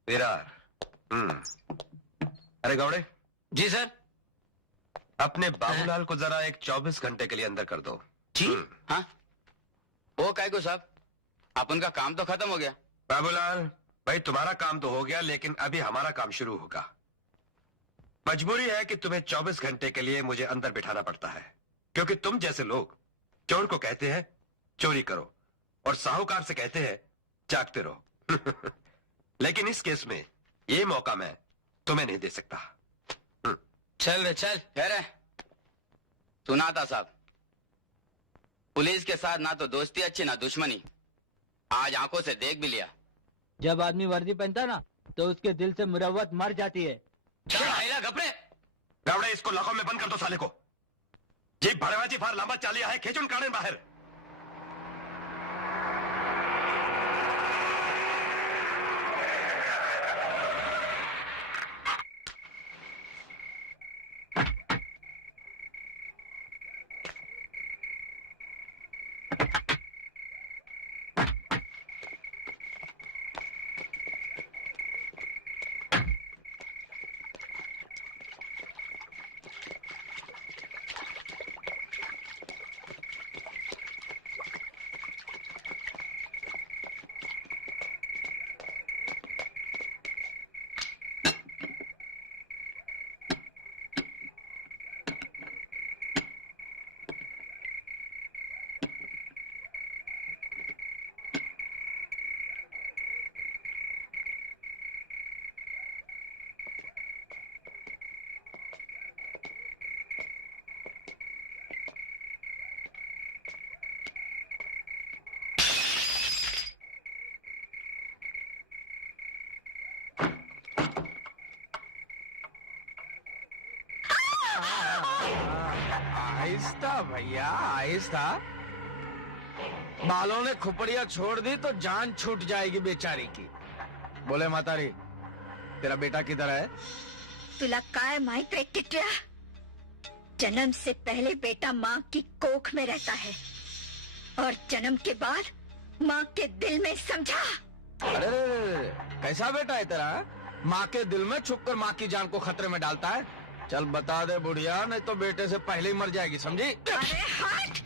विरार। अरे गौड़े जी सर। अपने बाबूलाल को जरा एक 24 घंटे के लिए अंदर कर दो। जी हाँ। वो काय को साहब, अपन का काम तो खत्म हो गया। बाबूलाल भाई, तुम्हारा काम तो हो गया, लेकिन अभी हमारा काम शुरू होगा। मजबूरी है कि तुम्हें 24 घंटे के लिए मुझे अंदर बिठाना पड़ता है, क्योंकि तुम जैसे लोग चोर को कहते हैं चोरी करो और साहूकार से कहते हैं जागते रहो। लेकिन इस केस में ये मौका मैं तुम्हें नहीं दे सकता। चल रे चल। खैर सुना था साहब, पुलिस के साथ ना तो दोस्ती अच्छी ना दुश्मनी। आज आंखों से देख भी लिया। जब आदमी वर्दी पहनता ना तो उसके दिल से मुरव्वत मर जाती है। घपड़े गावड़े, इसको लाखों में बंद कर दो साले को। जी भड़वाची फार लांबा चालिया है, खेचुन काढ़े बाहर। आहिस्ता भैया आहिस्ता। बालों ने खुपड़िया छोड़ दी तो जान छूट जाएगी बेचारी की। बोले मातारी, तेरा बेटा किधर है? तुला काय माहित रे टिटिया, जन्म से पहले बेटा माँ की कोख में रहता है और जन्म के बाद माँ के दिल में, समझा? अरे कैसा बेटा है तेरा? माँ के दिल में छुपकर माँ की जान को खतरे में डालता है। चल बता दे बुढ़िया, नहीं तो बेटे से पहले ही मर जाएगी, समझी? अरे हट!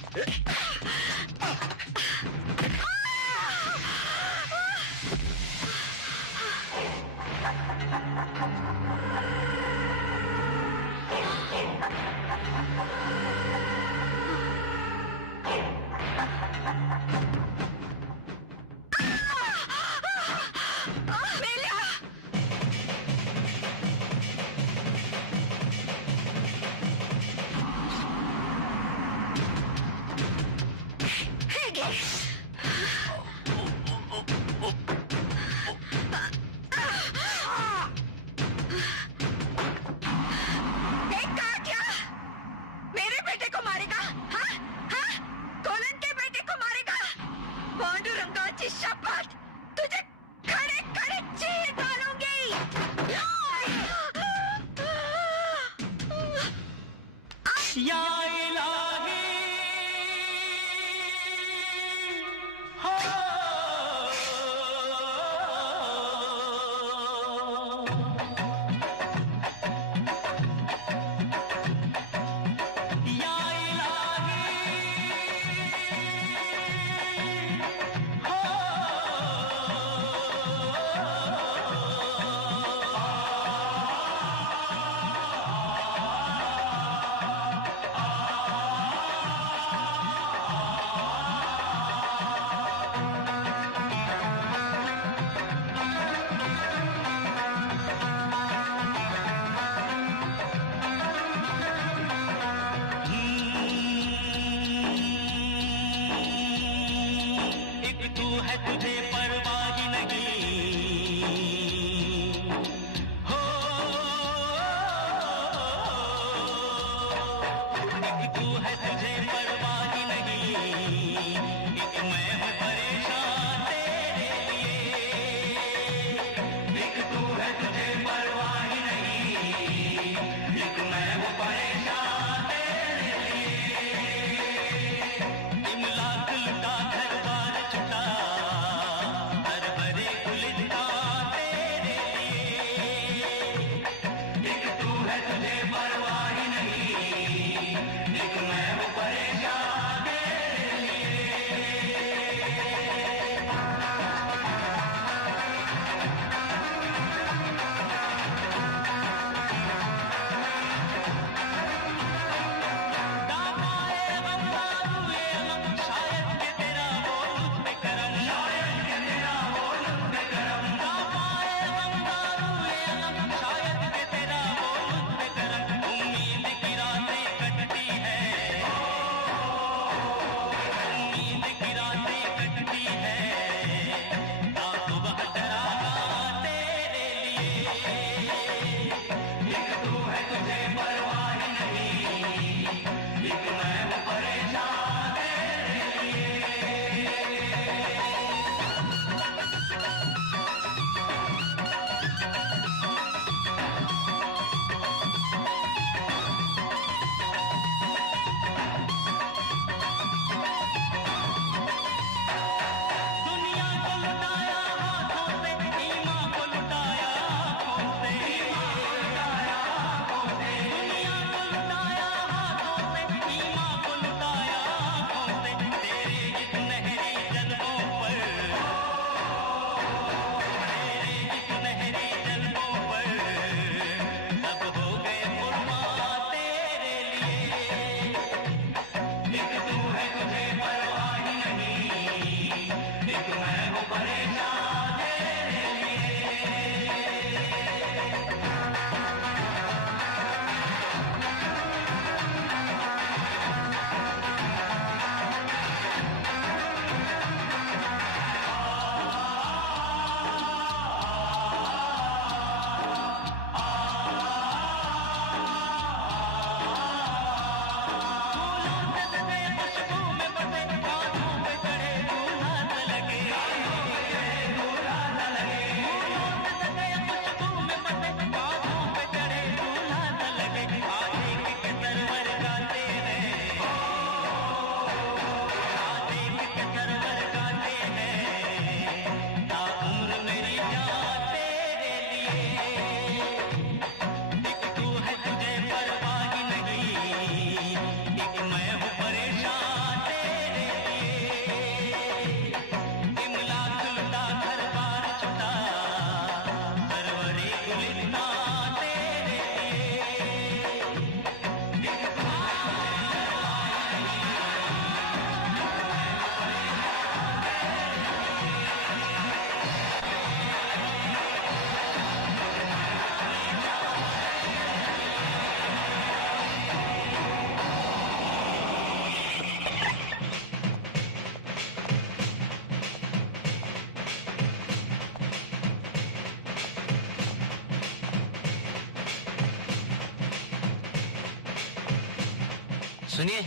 सुनिए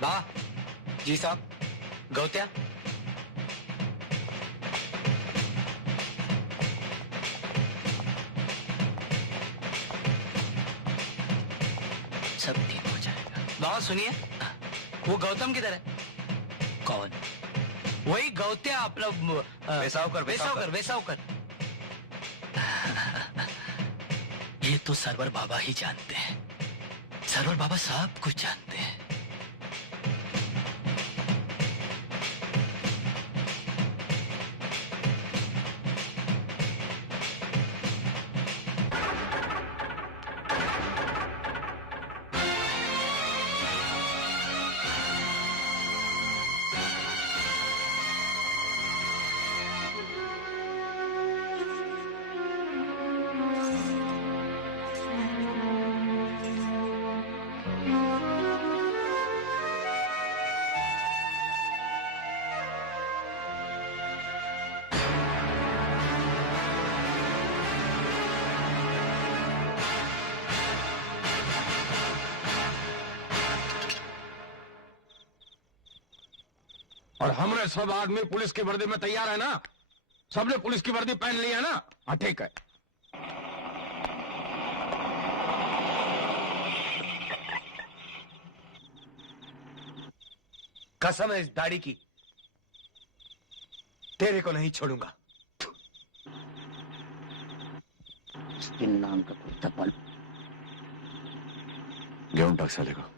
बाबा जी साहब, गौत्या सब ठीक हो जाएगा। बाबा सुनिए, वो गौतम किधर है? कौन? वही गौत्या, अपना वेसावकर। ये तो सरवर बाबा ही जानते हैं। सरवर बाबा सब कुछ जानते हैं। और हमने सब आदमी पुलिस की वर्दी में तैयार है ना? सबने पुलिस की वर्दी पहन ली है ना? हाँ ठीक है। कसम है इस दाढ़ी की, तेरे को नहीं छोड़ूंगा। स्किन नाम का कुत्ता पल गेहूं टक साले को।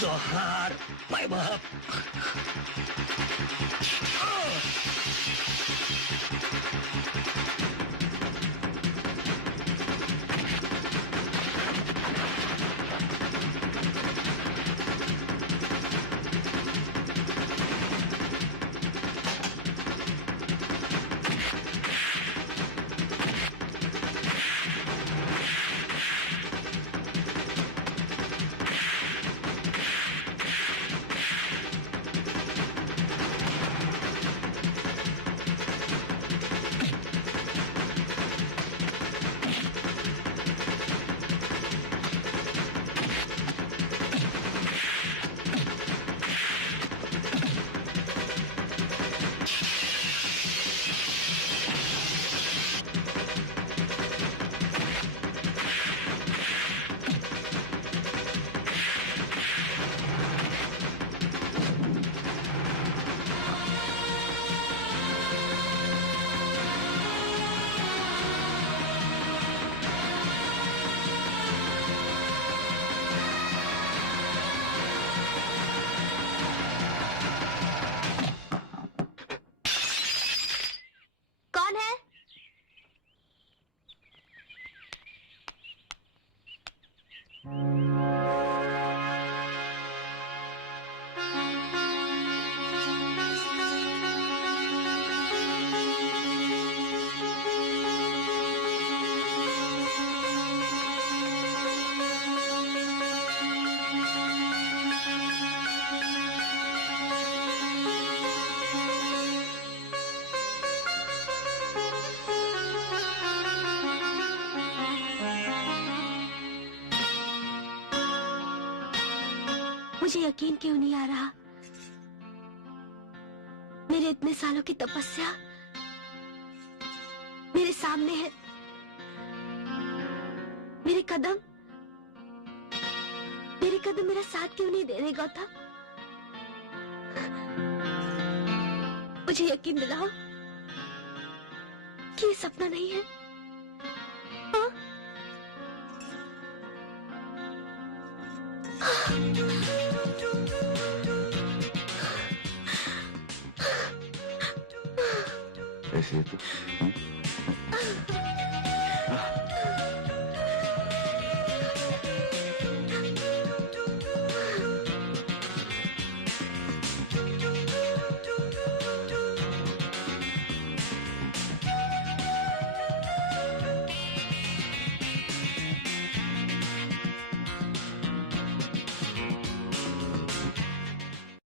जोहार भाई बाप। मुझे यकीन क्यों नहीं आ रहा, मेरे इतने सालों की तपस्या मेरे सामने है। मेरे कदम मेरा साथ क्यों नहीं दे रहे गौतम? मुझे यकीन दिलाओ कि ये सपना नहीं है। हाँ? ऐसे तो